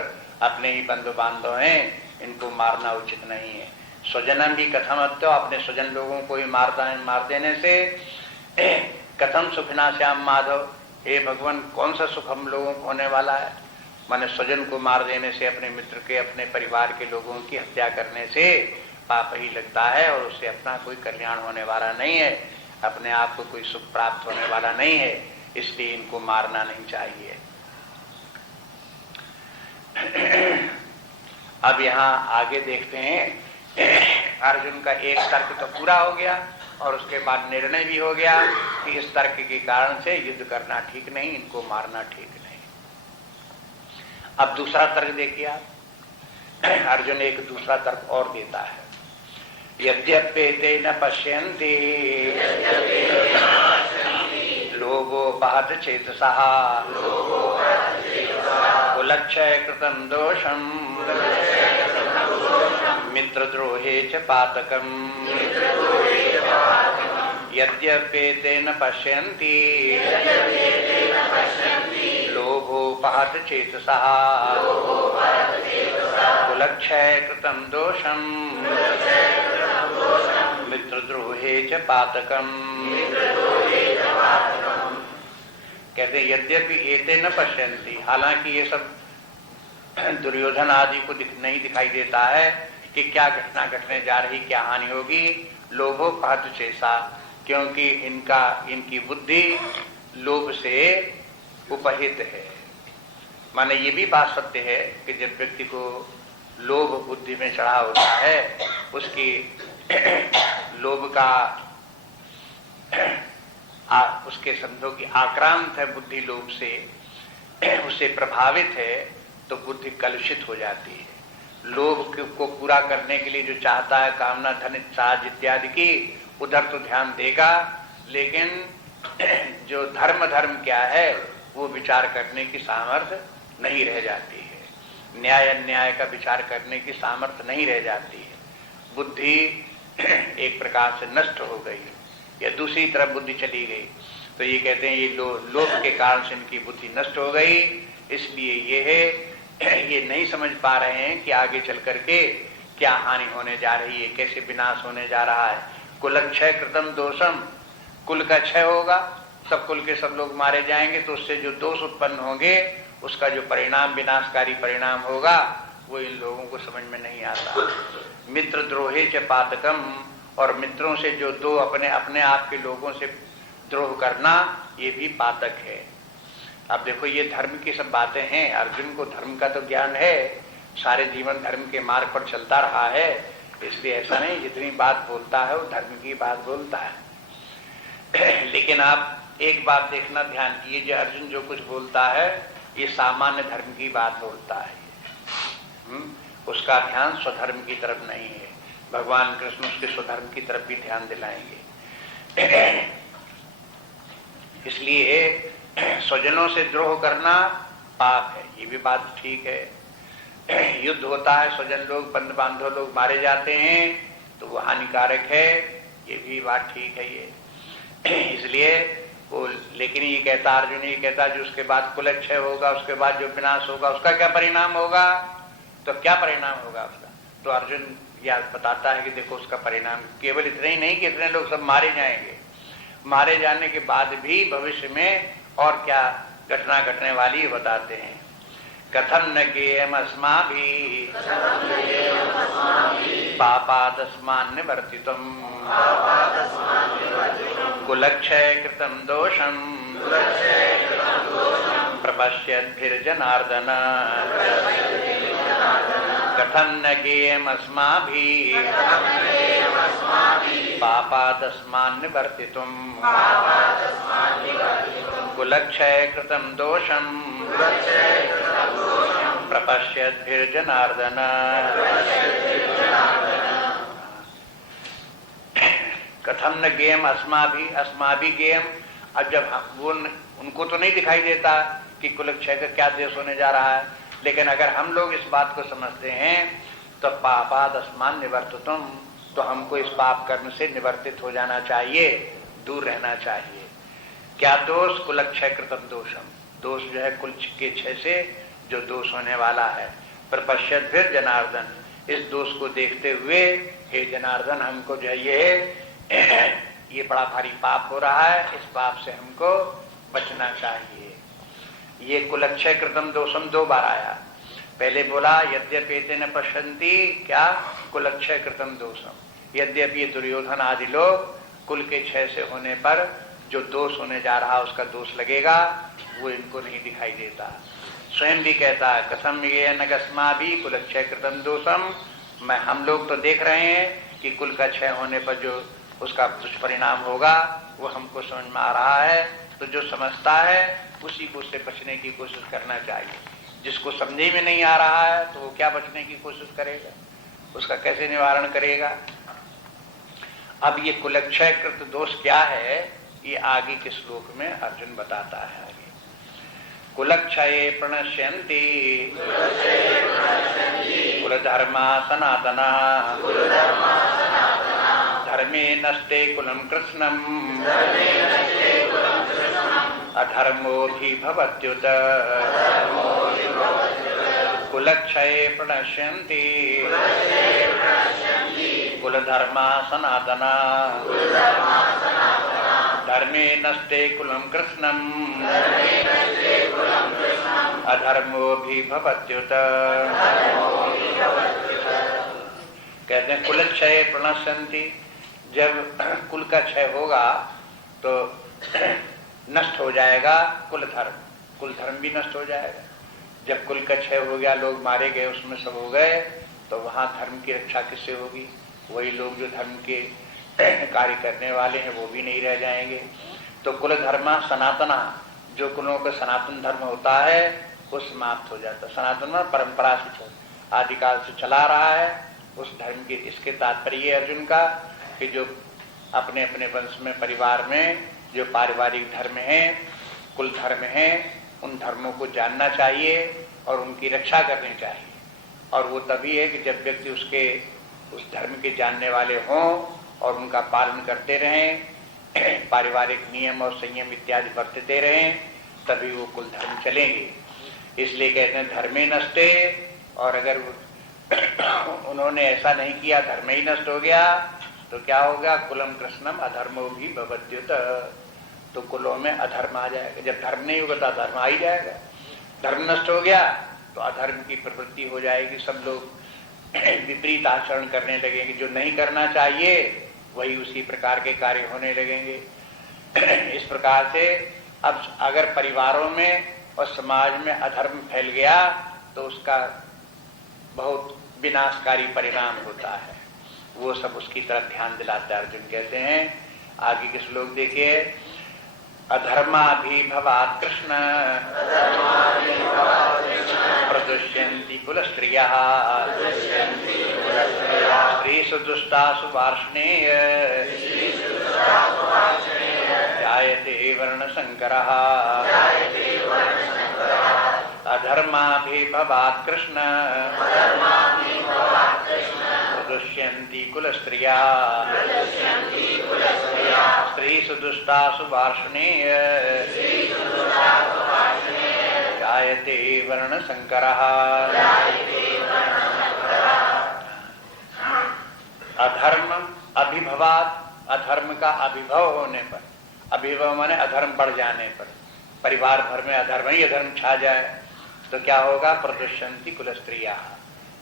अपने ही बंधु बांधव हैं, इनको मारना उचित नहीं है। स्वजनम भी कथम हत्या, अपने स्वजन लोगों को ही मार देने से कथम सुखिना श्याम माधव, हे भगवान कौन सा सुख हम लोगों को होने वाला है। माने स्वजन को मार देने से, अपने मित्र के, अपने परिवार के लोगों की हत्या करने से पाप ही लगता है, और उससे अपना कोई कल्याण होने वाला नहीं है, अपने आप को कोई सुख प्राप्त होने वाला नहीं है, इसलिए इनको मारना नहीं चाहिए। अब यहाँ आगे देखते हैं, अर्जुन का एक तर्क तो पूरा हो गया और उसके बाद निर्णय भी हो गया कि इस तर्क के कारण से युद्ध करना ठीक नहीं, इनको मारना ठीक नहीं। अब दूसरा तर्क देखिए आप, अर्जुन एक दूसरा तर्क और देता है, यद्यप्येते न पश्यन्ति लोभोपहत चेतसः कुलक्षय कृतं दोषं मित्रद्रोहे च पातकम्। यद्यप्येते न पश्यन्ति लोभोपहत चेतसः कुलक्षय कृतं दोषं मित्रद्रोहे च पातकम्। कहते यद्यपि एते न पश्यन्ति, हालांकि ये सब दुर्योधन आदि को नहीं दिखाई देता है कि क्या घटना घटने जा रही, क्या हानि होगी। लोभोपहत चेसा, क्योंकि इनकी बुद्धि लोभ से उपहित है। माने ये भी बात सत्य है कि जब व्यक्ति को लोभ बुद्धि में चढ़ा होता है, उसकी लोभ का उसके समझो कि आक्रांत है बुद्धि लोभ से, उससे प्रभावित है, तो बुद्धि कलुषित हो जाती है। लोभ को पूरा करने के लिए जो चाहता है, कामना धन साज इत्यादि की, उधर तो ध्यान देगा, लेकिन जो धर्म क्या है वो विचार करने की सामर्थ्य नहीं रह जाती है, न्याय अन्याय का विचार करने की सामर्थ्य नहीं रह जाती है। बुद्धि एक प्रकार से नष्ट हो गई या दूसरी तरफ बुद्धि चली गई। तो ये कहते हैं ये लोभ के कारण से इनकी बुद्धि नष्ट हो गई, इसलिए ये नहीं समझ पा रहे हैं कि आगे चल करके क्या हानि होने जा रही है, कैसे विनाश होने जा रहा है। कुलक्षय कृतम दोषम, कुल का क्षय होगा, सब कुल के सब लोग मारे जाएंगे, तो उससे जो दोष उत्पन्न होंगे उसका जो परिणाम, विनाशकारी परिणाम होगा, वो इन लोगों को समझ में नहीं आता। मित्र द्रोहे च पातकम, और मित्रों से जो दो अपने आप के लोगों से द्रोह करना, ये भी पातक है। अब देखो ये धर्म की सब बातें हैं, अर्जुन को धर्म का तो ज्ञान है, सारे जीवन धर्म के मार्ग पर चलता रहा है, इसलिए ऐसा नहीं जितनी बात बोलता है वो धर्म की बात बोलता है। लेकिन आप एक बात देखना ध्यान कीजिए, जो अर्जुन जो कुछ बोलता है ये सामान्य धर्म की बात बोलता है, उसका ध्यान स्वधर्म की तरफ नहीं है, भगवान कृष्ण उसके स्वधर्म की तरफ भी ध्यान दिलाएंगे। इसलिए स्वजनों से द्रोह करना पाप है, ये भी बात ठीक है। युद्ध होता है, स्वजन लोग, बंधु बांधव लोग मारे जाते हैं, तो वो हानिकारक है, ये भी बात ठीक है ये। इसलिए वो, लेकिन ये कहता, अर्जुन ये कहता जो उसके बाद कुलक्षय होगा, उसके बाद जो विनाश होगा, उसका क्या परिणाम होगा? तो क्या परिणाम होगा उसका? तो अर्जुन यह बताता है कि देखो उसका परिणाम केवल इतना ही नहीं कि इतने लोग सब मारे जाएंगे, मारे जाने के बाद भी भविष्य में और क्या घटना घटने वाली बताते हैं। कथम न गेयम अस्माभिः पापादस्मान् निवर्तितुम् कुलक्षय कृतं दोषम् प्रपश्यद्भिर्जनार्दन। कथम न गेयम अस्माभिः पापादस्मान् निवर्तितुम् कुलक्षय कृतं दोषम् प्रपश्यद्भिर्जनार्दन। कथम न गेयम अस्माभिः, अस्माभिः गेयम। अब जब वो उनको तो नहीं दिखाई देता कि कुलक्षय का क्या देश होने जा रहा है, लेकिन अगर हम लोग इस बात को समझते हैं तो पापादस्मान् निवर्तितुम्, तो हमको इस पाप कर्म से निवर्तित हो जाना चाहिए, दूर रहना चाहिए। क्या दोष? कुलक्षय कृतम दोषम, दोष जो है कुल के क्षय से जो दोष होने वाला है। प्रपश्यद्भिर जनार्दन, इस दोष को देखते हुए हे जनार्दन हमको जो है ये बड़ा भारी पाप हो रहा है, इस पाप से हमको बचना चाहिए। ये कुलक्षय कृतम दोषम 2 बार आया। पहले बोला यद्यपि न पश्यन्ति, क्या? कुलक्षय कृतम दोषम। यद्यपि ये दुर्योधन आदि लोग कुल के क्षय से होने पर जो दोष होने जा रहा उसका दोष लगेगा, वो इनको नहीं दिखाई देता। स्वयं भी कहता है कसम ये नगस्माभिः कुलक्षय कृतम दोषम, मैं हम लोग तो देख रहे हैं कि कुल का क्षय होने पर जो उसका दुष्परिणाम होगा वो हमको समझ में आ रहा है। तो जो समझता है उसी को उससे बचने की कोशिश करना चाहिए। जिसको समझे में नहीं आ रहा है तो वो क्या बचने की कोशिश करेगा, उसका कैसे निवारण करेगा? अब ये कुलक्षय कृत दोष क्या है, ये आगे के श्लोक में अर्जुन बताता है। आगे कुलक्षये प्रणश्यन्ति कुलधर्मा सनातना धर्मे नष्टे कुलं कृष्णम् अधर्मोऽभिभवत्युत। कुलक्षये प्रणश्यन्ति कुलधर्मा सनातना धर्मे नष्टे कुलं कृष्णम् अधर्मोऽभिभवत्युत। कहते हैं कुलक्षय प्रणश्यन्ति, जब कुल का क्षय होगा तो नष्ट हो जाएगा कुल धर्म, कुल धर्म भी नष्ट हो जाएगा। जब कुल का क्षय हो गया, लोग मारे गए, उसमें सब हो गए, तो वहां धर्म की रक्षा किससे होगी? वही लोग जो धर्म के कार्य करने वाले हैं वो भी नहीं रह जाएंगे। तो कुल धर्म सनातना, जो कुलों का सनातन धर्म होता है वो समाप्त हो जाता है। सनातन परंपरा से आदिकाल से चला रहा है उस धर्म की। इसके तात्पर्य अर्जुन का कि जो अपने अपने वंश में, परिवार में जो पारिवारिक धर्म है, कुल धर्म है, उन धर्मों को जानना चाहिए और उनकी रक्षा करनी चाहिए। और वो तभी है कि जब व्यक्ति उसके उस धर्म के जानने वाले हों और उनका पालन करते रहें, पारिवारिक नियम और संयम इत्यादि बरतते रहें, तभी वो कुल धर्म चलेंगे। इसलिए कहते हैं धर्मे नष्टे, और अगर उन्होंने ऐसा नहीं किया, धर्म ही नष्ट हो गया, तो क्या होगा? कुलम कृष्णम अधर्मो भी भवत्युत, तो कुलों में अधर्म आ जाएगा। जब धर्म नहीं होगा तो अधर्म आ ही जाएगा। धर्म नष्ट हो गया तो अधर्म की प्रवृत्ति हो जाएगी, सब लोग विपरीत आचरण करने लगेंगे, जो नहीं करना चाहिए वही उसी प्रकार के कार्य होने लगेंगे। इस प्रकार से अब अगर परिवारों में और समाज में अधर्म फैल गया तो उसका बहुत विनाशकारी परिणाम होता है। वो सब उसकी तरफ ध्यान दिलाते हैं अर्जुन। कहते हैं आगे के श्लोक देखिए, अधर्माभिभवात् कृष्ण प्रदुष्यन्ति कुलस्त्रियः स्त्री स्त्रीषु दुष्टासु वार्ष्णेय जायते वर्णशङ्करः अधर्माभिभवात् कृष्ण दुष्यन्ति कुलस्त्रियाः स्त्रीषु दुष्टासु वार्ष्णेय जायते वर्णशङ्करः अधर्म अभिभवात, अधर्म का अभिभव होने पर, अभिभव माने अधर्म बढ़ जाने पर, परिवार भर में अधर्म ही अधर्म छा जाए तो क्या होगा? प्रदुष्यंती कुल स्त्रियां,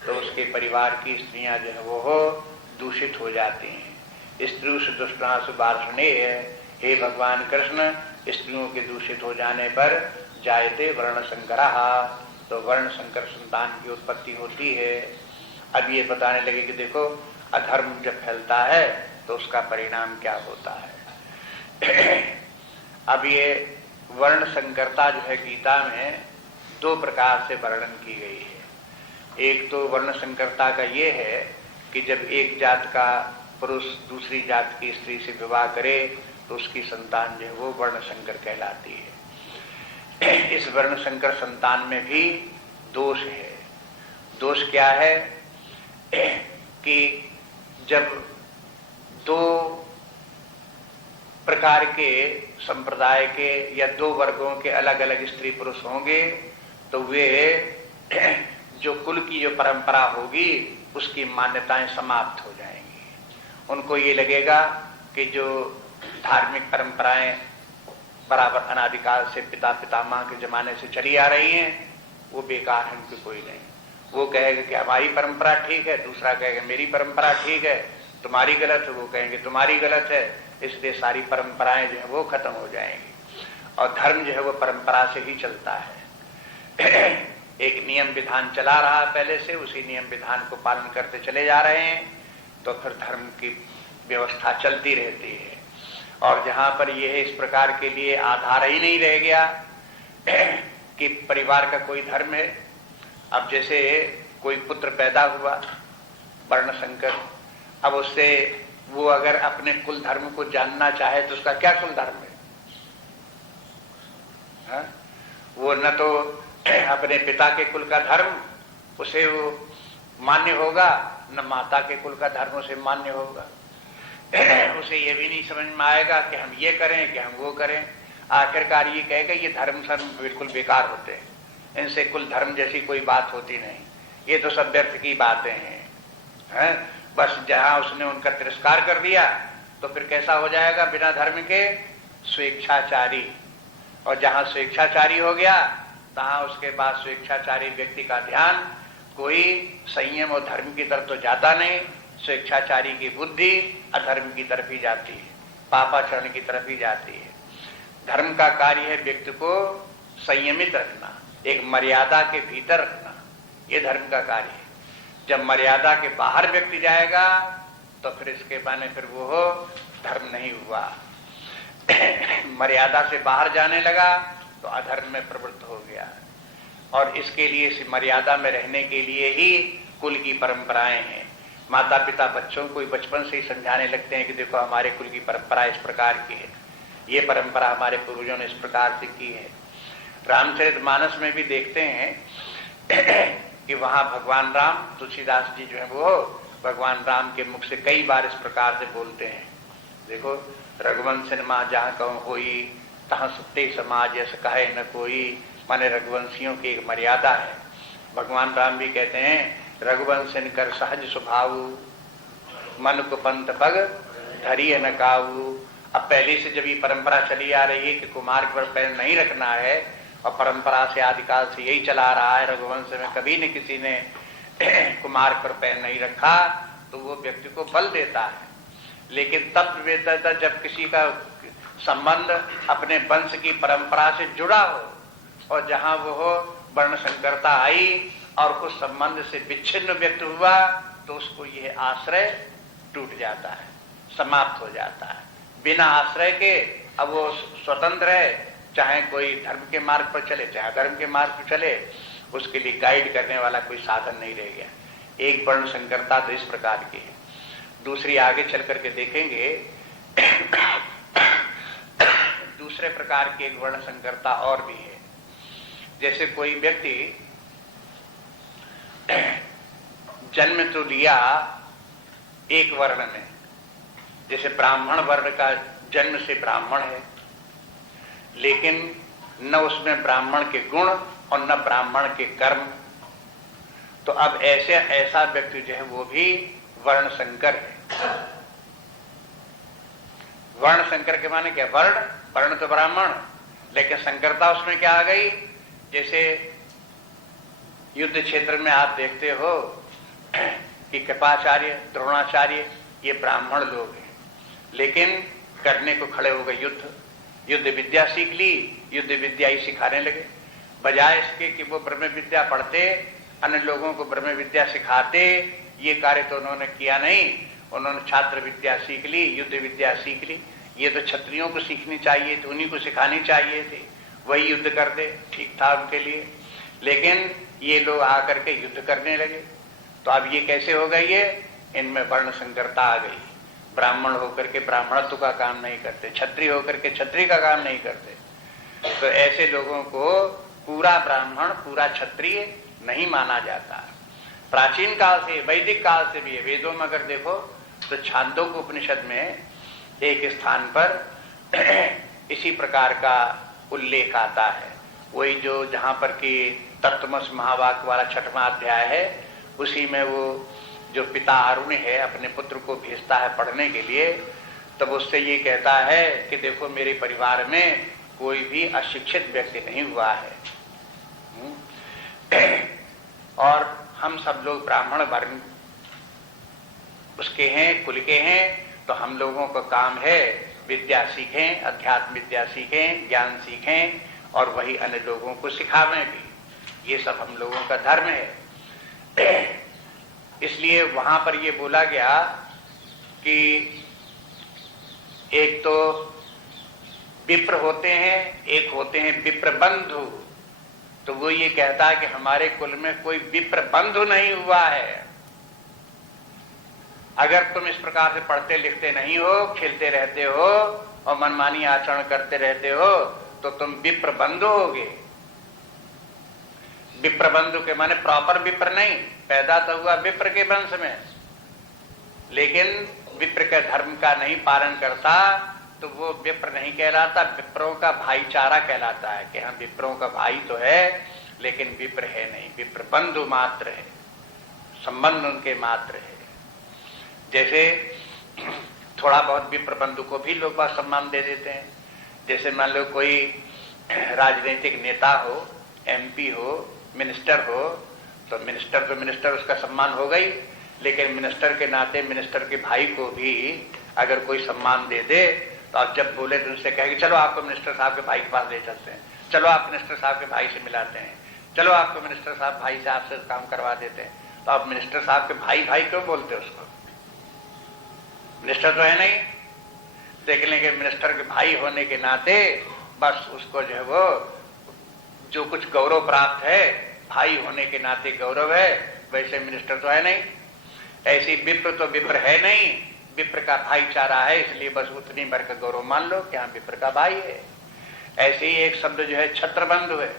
तो उसके परिवार की स्त्रियां जो है वो दूषित हो जाती हैं। स्त्रीषु दुष्टासु वार्ष्णेय, हे भगवान कृष्ण, स्त्रियों के दूषित हो जाने पर जायते वर्णशंकरः, तो वर्णशंकर संतान की उत्पत्ति होती है। अब ये बताने लगे कि देखो अधर्म जब फैलता है तो उसका परिणाम क्या होता है। अब ये वर्ण संकरता जो है गीता में दो प्रकार से वर्णन की गई है। एक तो वर्ण संकरता का ये है कि जब एक जात का पुरुष दूसरी जात की स्त्री से विवाह करे तो उसकी संतान जो है वो वर्ण संकर कहलाती है। इस वर्ण संकर संतान में भी दोष है। दोष क्या है कि जब दो प्रकार के संप्रदाय के या दो वर्गों के अलग अलग स्त्री पुरुष होंगे तो वे जो कुल की जो परंपरा होगी उसकी मान्यताएं समाप्त हो जाएंगी। उनको ये लगेगा कि जो धार्मिक परंपराएं बराबर अनादिकाल से पिता पितामह के जमाने से चली आ रही हैं वो बेकार है, उनकी कोई नहीं। वो कहेगा कि हमारी परंपरा ठीक है, दूसरा कहेगा मेरी परंपरा ठीक है, तुम्हारी गलत है, वो कहेंगे तुम्हारी गलत है। इसलिए सारी परंपराएं जो है वो खत्म हो जाएंगी और धर्म जो है वो परंपरा से ही चलता है। एक नियम विधान चला रहा पहले से, उसी नियम विधान को पालन करते चले जा रहे हैं तो फिर धर्म की व्यवस्था चलती रहती है। और जहां पर यह इस प्रकार के लिए आधार ही नहीं रह गया कि परिवार का कोई धर्म है। अब जैसे कोई पुत्र पैदा हुआ वर्ण संकर, अब उससे वो अगर अपने कुल धर्म को जानना चाहे तो उसका क्या कुल धर्म है? हा? वो न तो अपने पिता के कुल का धर्म उसे वो मान्य होगा, न माता के कुल का धर्म उसे मान्य होगा। उसे ये भी नहीं समझ में आएगा कि हम ये करें कि हम वो करें। आखिरकार ये कहेगा ये धर्म बिल्कुल बेकार होते हैं, इनसे कुल धर्म जैसी कोई बात होती नहीं, ये तो सब व्यर्थ की बातें हैं। बस जहां उसने उनका तिरस्कार कर दिया तो फिर कैसा हो जाएगा? बिना धर्म के स्वेच्छाचारी। और जहां स्वेच्छाचारी हो गया तहां उसके बाद स्वेच्छाचारी व्यक्ति का ध्यान कोई संयम और धर्म की तरफ तो जाता नहीं, स्वेच्छाचारी की बुद्धि अधर्म की तरफ ही जाती है, पापाचरण की तरफ ही जाती है। धर्म का कार्य है व्यक्ति को संयमित रखना, एक मर्यादा के भीतर रखना, ये धर्म का कार्य है। जब मर्यादा के बाहर व्यक्ति जाएगा तो फिर इसके माने फिर वो धर्म नहीं हुआ। मर्यादा से बाहर जाने लगा तो अधर्म में प्रवृत्त हो गया। और इसके लिए इस मर्यादा में रहने के लिए ही कुल की परंपराएं हैं। माता पिता बच्चों को बचपन से ही समझाने लगते हैं कि देखो हमारे कुल की परंपरा इस प्रकार की है, ये परंपरा हमारे पूर्वजों ने इस प्रकार से की है। रामचरितमानस में भी देखते हैं कि वहां भगवान राम, तुलसीदास जी जो है वो भगवान राम के मुख से कई बार इस प्रकार से बोलते हैं। देखो रघुवंश माँ जहाँ कहूँ होई तहाँ सत्य समाज ऐसा कहे न कोई, माने रघुवंशियों की एक मर्यादा है। भगवान राम भी कहते हैं रघुवंशन कर सहज स्वभाव मन को पंत पग धरिए न काऊ। अब पहले से जब ये परंपरा चली आ रही है कि कुमार पर पैर नहीं रखना है और परंपरा से आदिकाल से यही चला रहा है, रघुवंश में कभी न किसी ने कुमार पर पैर नहीं रखा, तो वो व्यक्ति को बल देता है। लेकिन तब वेदता जब किसी का संबंध अपने वंश की परंपरा से जुड़ा हो और जहां वो वर्ण संकरता आई और उस संबंध से विच्छिन्न व्यक्ति हुआ तो उसको यह आश्रय टूट जाता है, समाप्त हो जाता है। बिना आश्रय के अब वो स्वतंत्र है, चाहे कोई धर्म के मार्ग पर चले चाहे अधर्म के मार्ग पर चले, उसके लिए गाइड करने वाला कोई साधन नहीं रह गया। एक वर्ण संकरता तो इस प्रकार की है। दूसरी आगे चल करके देखेंगे दूसरे प्रकार की एक वर्ण संकरता और भी है। जैसे कोई व्यक्ति जन्म तो लिया एक वर्ण में, जैसे ब्राह्मण वर्ण का जन्म से ब्राह्मण है, लेकिन न उसमें ब्राह्मण के गुण और न ब्राह्मण के कर्म, तो अब ऐसा व्यक्ति जो है वो भी वर्ण संकर है। वर्ण संकर के माने क्या? वर्ण तो ब्राह्मण, लेकिन संकरता उसमें क्या आ गई? जैसे युद्ध क्षेत्र में आप देखते हो कि कृपाचार्य, द्रोणाचार्य ये ब्राह्मण लोग हैं, लेकिन करने को खड़े हो गए युद्ध विद्या सीख ली, युद्ध विद्या ही सिखाने लगे। बजाय इसके कि वो ब्रह्म विद्या पढ़ते, अन्य लोगों को ब्रह्म विद्या सिखाते, ये कार्य तो उन्होंने किया नहीं। उन्होंने छात्र विद्या सीख ली, युद्ध विद्या सीख ली। ये तो क्षत्रियों को सीखनी चाहिए थी, उन्हीं को सिखानी चाहिए थी, वही युद्ध करते, ठीक था उनके लिए। लेकिन ये लोग आकर के युद्ध करने लगे, तो अब ये कैसे हो गई? ये इनमें वर्ण संकरता आ गई। ब्राह्मण होकर के ब्राह्मणत्व का काम नहीं करते, क्षत्रिय होकर के क्षत्रिय का काम नहीं करते। तो ऐसे लोगों को पूरा ब्राह्मण, पूरा क्षत्रिय नहीं माना जाता। प्राचीन काल से, वैदिक काल से भी है। वेदों में अगर देखो तो छांदोग्य उपनिषद में एक स्थान पर इसी प्रकार का उल्लेख आता है। वही जो जहां पर कि तत्वमसि महावाक्य वाला 6वां अध्याय है, उसी में वो जो पिता अरुण है अपने पुत्र को भेजता है पढ़ने के लिए, तब उससे ये कहता है कि देखो मेरे परिवार में कोई भी अशिक्षित व्यक्ति नहीं हुआ है, और हम सब लोग ब्राह्मण वर्ण उसके हैं, कुल के हैं, तो हम लोगों का काम है विद्या सीखें, अध्यात्म विद्या सीखें, ज्ञान सीखें, और वही अन्य लोगों को सिखावें भी। ये सब हम लोगों का धर्म है। इसलिए वहां पर ये बोला गया कि एक तो विप्र होते हैं, एक होते हैं विप्र बंधु। तो वो ये कहता है कि हमारे कुल में कोई विप्र बंधु नहीं हुआ है। अगर तुम इस प्रकार से पढ़ते लिखते नहीं हो, खेलते रहते हो और मनमानी आचरण करते रहते हो, तो तुम विप्र बंधु होगे। विप्र बंधु के माने प्रॉपर विप्र नहीं, पैदा तो हुआ विप्र के वंश में, लेकिन विप्र के धर्म का नहीं पालन करता, तो वो विप्र नहीं कहलाता, विप्रों का भाईचारा कहलाता है कि हाँ विप्रों का भाई तो है लेकिन विप्र है नहीं, विप्र बंधु मात्र है, संबंध उनके मात्र है। जैसे थोड़ा बहुत विप्र बंधु को भी लोग बात सम्मान दे देते हैं। जैसे मान लो कोई राजनीतिक नेता हो, एमपी हो, मिनिस्टर हो, तो मिनिस्टर उसका सम्मान हो गई, लेकिन मिनिस्टर के नाते मिनिस्टर के भाई को भी अगर कोई सम्मान दे दे, तो आप जब बोले तो उससे कहेंगे चलो आपको मिनिस्टर साहब के भाई के पास ले चलते हैं, चलो आप मिनिस्टर साहब के भाई से मिलाते हैं, चलो आपको मिनिस्टर साहब भाई से आपसे काम करवा देते हैं। तो आप मिनिस्टर साहब के भाई भाई क्यों बोलते उसको? मिनिस्टर तो है नहीं, देख लेंगे मिनिस्टर के भाई होने के नाते बस उसको जो है वो जो कुछ गौरव प्राप्त है, भाई होने के नाते गौरव है, वैसे मिनिस्टर तो है नहीं। ऐसी विप्र तो विप्र है नहीं, विप्र का भाईचारा है, इसलिए बस उतनी भर का गौरव मान लो कि हाँ विप्र का भाई है। ऐसे ही एक शब्द जो है छत्रबंधु है।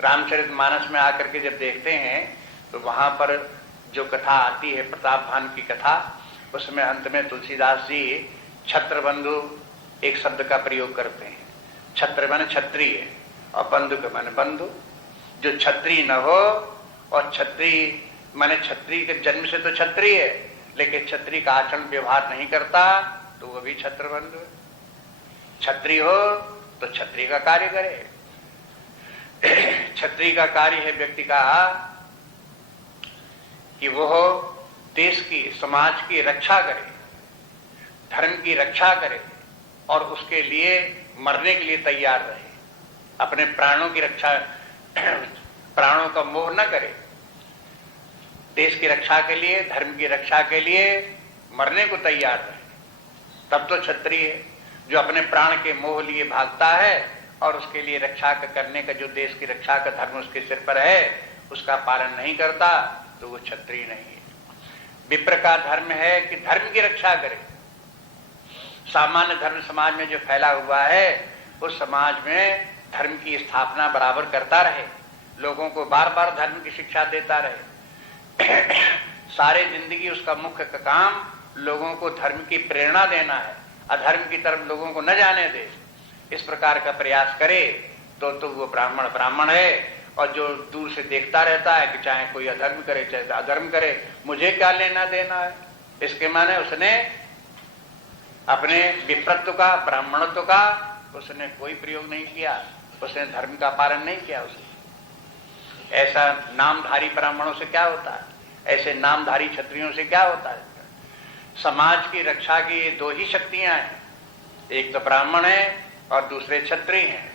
रामचरितमानस में आकर के जब देखते हैं तो वहां पर जो कथा आती है प्रतापभान की कथा, उसमें अंत में तुलसीदास जी छत्रबंधु एक शब्द का प्रयोग करते हैं। छत्र माने क्षत्रिय और बंधु के माने बंधु। जो क्षत्रिय न हो, और क्षत्रिय माने क्षत्रिय के जन्म से तो क्षत्रिय है, लेकिन क्षत्रिय का आचरण व्यवहार नहीं करता, तो वो भी छत्रबंधु है। क्षत्रिय हो तो क्षत्रिय का कार्य करे। क्षत्रिय का कार्य है व्यक्ति का कि वो देश की, समाज की रक्षा करे, धर्म की रक्षा करे, और उसके लिए मरने के लिए तैयार रहे, अपने प्राणों की रक्षा, प्राणों का मोह न करे। देश की रक्षा के लिए, धर्म की रक्षा के लिए मरने को तैयार रहे, तब तो क्षत्रिय है। जो अपने प्राण के मोह लिए भागता है और उसके लिए रक्षा करने का, जो देश की रक्षा का धर्म उसके सिर पर है, उसका पालन नहीं करता, तो वो क्षत्रिय नहीं है। विप्र का धर्म है कि धर्म की रक्षा करे। सामान्य धर्म समाज में जो फैला हुआ है उस समाज में धर्म की स्थापना बराबर करता रहे, लोगों को बार बार धर्म की शिक्षा देता रहे। सारे जिंदगी उसका मुख्य काम लोगों को धर्म की प्रेरणा देना है, अधर्म की तरफ लोगों को न जाने दे। इस प्रकार का प्रयास करे तो वो ब्राह्मण ब्राह्मण है। और जो दूर से देखता रहता है कि चाहे कोई अधर्म करे चाहे अधर्म करे, मुझे क्या लेना देना है, इसके माने उसने अपने विप्रत्व का, ब्राह्मणत्व का उसने कोई प्रयोग नहीं किया, उसने धर्म का पालन नहीं किया। उसने ऐसा नामधारी ब्राह्मणों से क्या होता है, ऐसे नामधारी क्षत्रियों से क्या होता है। समाज की रक्षा की ये दो ही शक्तियां हैं, एक तो ब्राह्मण है और दूसरे क्षत्रिय हैं।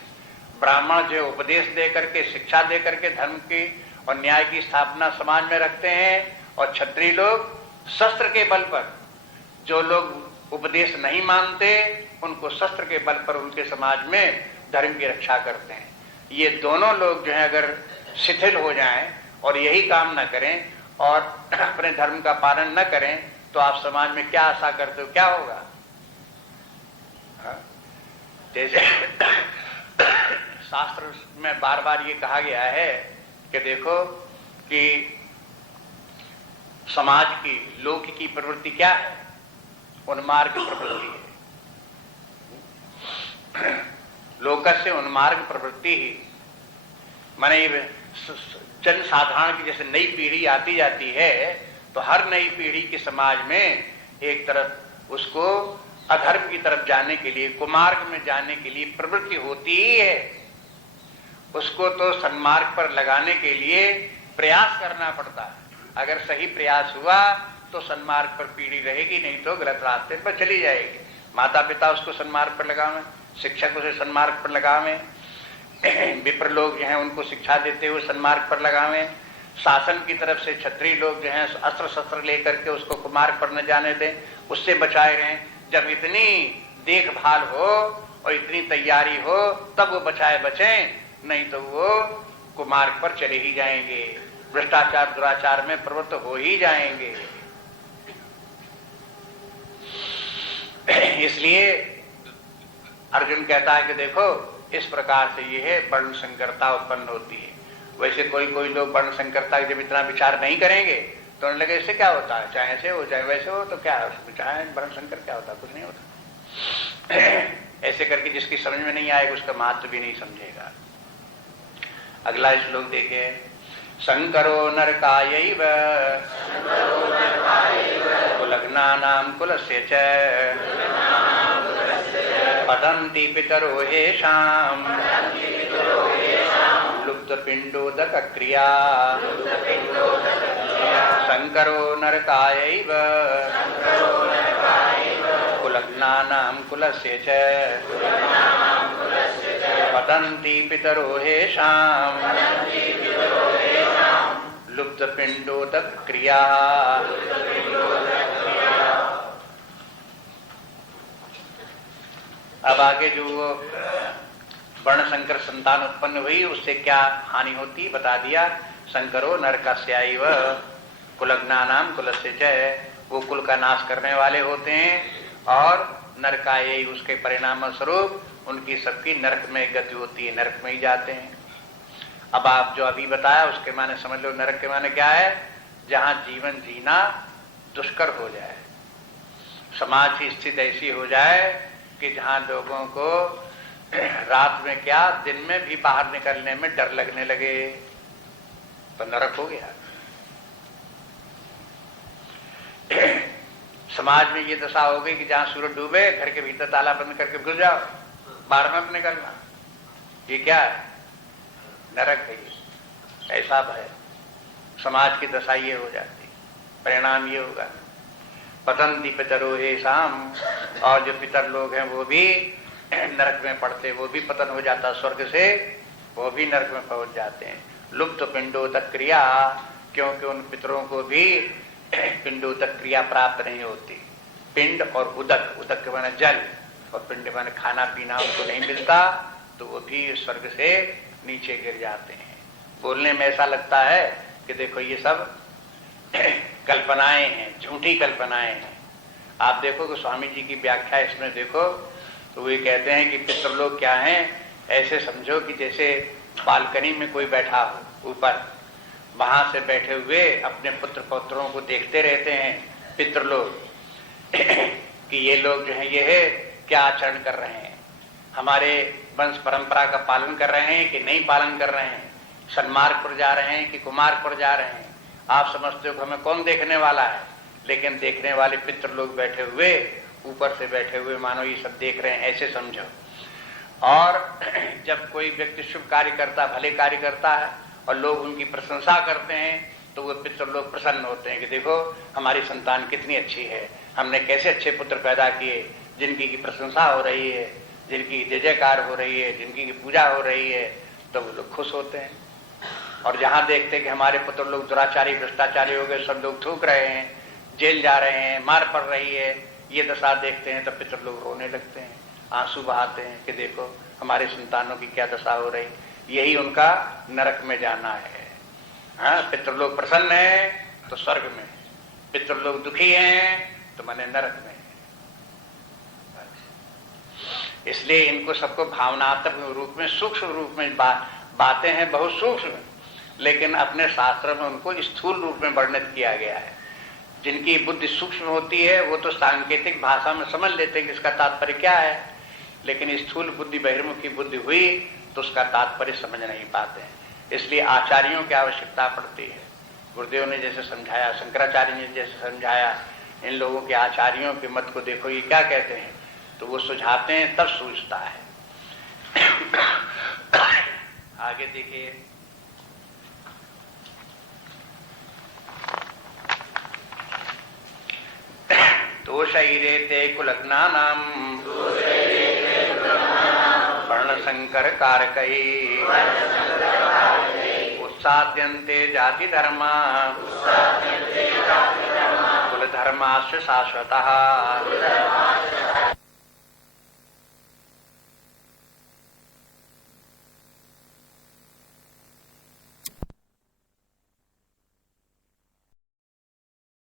ब्राह्मण जो उपदेश दे करके, शिक्षा दे करके धर्म की और न्याय की स्थापना समाज में रखते हैं, और क्षत्रिय लोग शस्त्र के बल पर, जो लोग उपदेश नहीं मानते उनको शस्त्र के बल पर उनके समाज में धर्म की रक्षा करते हैं। ये दोनों लोग जो है अगर शिथिल हो जाएं और यही काम न करें और अपने धर्म का पालन न करें तो आप समाज में क्या आशा करते हो, क्या होगा। जैसे शास्त्र में बार बार ये कहा गया है कि देखो कि समाज की, लोक की प्रवृत्ति क्या है, उन्मार्ग प्रवृत्ति है। लोकस्य उन्मार्ग प्रवृत्ति ही माने जन साधारण की जैसे नई पीढ़ी आती जाती है तो हर नई पीढ़ी के समाज में एक तरफ उसको अधर्म की तरफ जाने के लिए, कुमार्ग में जाने के लिए प्रवृत्ति होती ही है। उसको तो सन्मार्ग पर लगाने के लिए प्रयास करना पड़ता है। अगर सही प्रयास हुआ तो सन्मार्ग पर पीढ़ी रहेगी, नहीं तो गलत रास्ते पर चली जाएगी। माता पिता उसको सन्मार्ग पर लगावें, शिक्षक उसे सन्मार्ग पर लगावें, विप्र लोग जो हैं उनको शिक्षा देते हुए सन्मार्ग पर लगावें, शासन की तरफ से क्षत्रिय लोग जो हैं अस्त्र शस्त्र लेकर के उसको कुमार्ग पर न जाने दें, उससे बचाए रहें। जब इतनी देखभाल हो और इतनी तैयारी हो तब वो बचाए बचें, नहीं तो वो कुमार्ग पर चले ही जाएंगे, भ्रष्टाचार दुराचार में प्रवृत्त हो ही जाएंगे। इसलिए अर्जुन कहता है कि देखो इस प्रकार से ये है वर्ण संकरता उत्पन्न होती है। वैसे कोई कोई लोग वर्ण संकरता जब इतना विचार नहीं करेंगे तो उन्हें लगे इससे क्या होता है, चाहे ऐसे हो चाहे वैसे हो तो क्या है, चाहे वर्ण संकर क्या होता है, कुछ नहीं होता। ऐसे करके जिसकी समझ में नहीं आएगा उसका महत्व भी नहीं समझेगा। अगला श्लोक देखिए, संकरो नरकायैव कुलग्नानां कुलस्य च पतन्ति पितरो येषां लुप्तपिण्डोदक क्रिया। संकरो नरकायैव कुलग्नानां कुलस्य च पतन्ति पितरो येषां लुप्तपिण्डोदक क्रिया। अब आगे जो वर्ण संकर संतान उत्पन्न हुई उससे क्या हानि होती बता दिया। संकरो नरकस्यैव कुलग्नानां कुलस्य च, वो कुल का नाश करने वाले होते हैं और नरकायै उसके परिणाम स्वरूप उनकी सबकी नरक में गति होती है, नरक में ही जाते हैं। अब आप जो अभी बताया उसके माने समझ लो, नरक के माने क्या है, जहां जीवन जीना दुष्कर हो जाए, समाज की स्थिति ऐसी हो जाए कि जहां लोगों को रात में क्या दिन में भी बाहर निकलने में डर लगने लगे, तो नरक हो गया। समाज में ये दशा हो गई कि जहां सूरज डूबे घर के भीतर ताला बंद करके घुस जाओ, बाहर मत निकलना, ये क्या है, नरक है। ऐसा है समाज की दशा ये हो जाती, परिणाम ये होगा। पतन्ति पितरो येषां, और जो पितर लोग हैं वो भी नरक में पड़ते, वो भी पतन हो जाता स्वर्ग से, वो भी नरक में पहुंच जाते हैं। लुप्त पिंडोदक क्रिया, क्योंकि उन पितरों को भी पिंडोदक क्रिया प्राप्त नहीं होती। पिंड और उदक, उदक के माने जल और पिंड माने खाना पीना उनको नहीं मिलता, तो वो भी स्वर्ग से नीचे गिर जाते हैं। बोलने में ऐसा लगता है कि देखो ये सब कल्पनाएं हैं, झूठी कल्पनाएं हैं। आप देखो कि स्वामी जी की व्याख्या इसमें देखो तो वे कहते हैं कि पितृलोक क्या है, ऐसे समझो कि जैसे बालकनी में कोई बैठा हो ऊपर, वहां से बैठे हुए अपने पुत्र पौत्रों को देखते रहते हैं पितृलोक कि ये लोग जो है ये है क्या आचरण कर रहे हैं, हमारे वंश परंपरा का पालन कर रहे हैं कि नहीं पालन कर रहे हैं, सन्मार्ग पर जा रहे हैं कि कुमार्ग पर जा रहे हैं। आप समझते हो कि हमें कौन देखने वाला है, लेकिन देखने वाले पितृ लोग बैठे हुए ऊपर से बैठे हुए मानो ये सब देख रहे हैं, ऐसे समझो। और जब कोई व्यक्ति शुभ कार्य करता, भले कार्य करता है और लोग उनकी प्रशंसा करते हैं तो वो पितृ लोग प्रसन्न होते हैं कि देखो हमारी संतान कितनी अच्छी है, हमने कैसे अच्छे पुत्र पैदा किए, जिनकी की प्रशंसा हो रही है, जिनकी जय जयकार हो रही है, जिनकी की पूजा हो रही है, तो वो लोग खुश होते हैं। और जहां देखते हैं कि हमारे पुत्र लोग दुराचारी भ्रष्टाचारी हो गए, सब लोग थूक रहे हैं, जेल जा रहे हैं, मार पड़ रही है, ये दशा देखते हैं तब पितर लोग रोने लगते हैं, आंसू बहाते हैं कि देखो हमारे संतानों की क्या दशा हो रही। यही उनका नरक में जाना है। हाँ, पितर लोग प्रसन्न है तो स्वर्ग में, पितर लोग दुखी हैं तो माने नरक में। इसलिए इनको सबको भावनात्मक रूप में, सूक्ष्म रूप में बातें हैं बहुत सूक्ष्म, लेकिन अपने शास्त्र में उनको स्थूल रूप में वर्णित किया गया है। जिनकी बुद्धि सूक्ष्म होती है वो तो सांकेतिक भाषा में समझ लेते हैं कि इसका तात्पर्य क्या है, लेकिन स्थूल बुद्धि, बहिर्मुखी बुद्धि हुई तो उसका तात्पर्य समझ नहीं पाते हैं। इसलिए आचार्यों की आवश्यकता पड़ती है। गुरुदेव ने जैसे समझाया, शंकराचार्य ने जैसे समझाया, इन लोगों के आचार्यों के मत को देखो ये क्या कहते हैं, तो वो सुझाते हैं तब सूझता है। आगे देखिए, दोषैरेते कुलग्नानां वर्णशंकर कारकै उत्साद्यन्ते जाति धर्मा कुलधर्माश्च शाश्वतः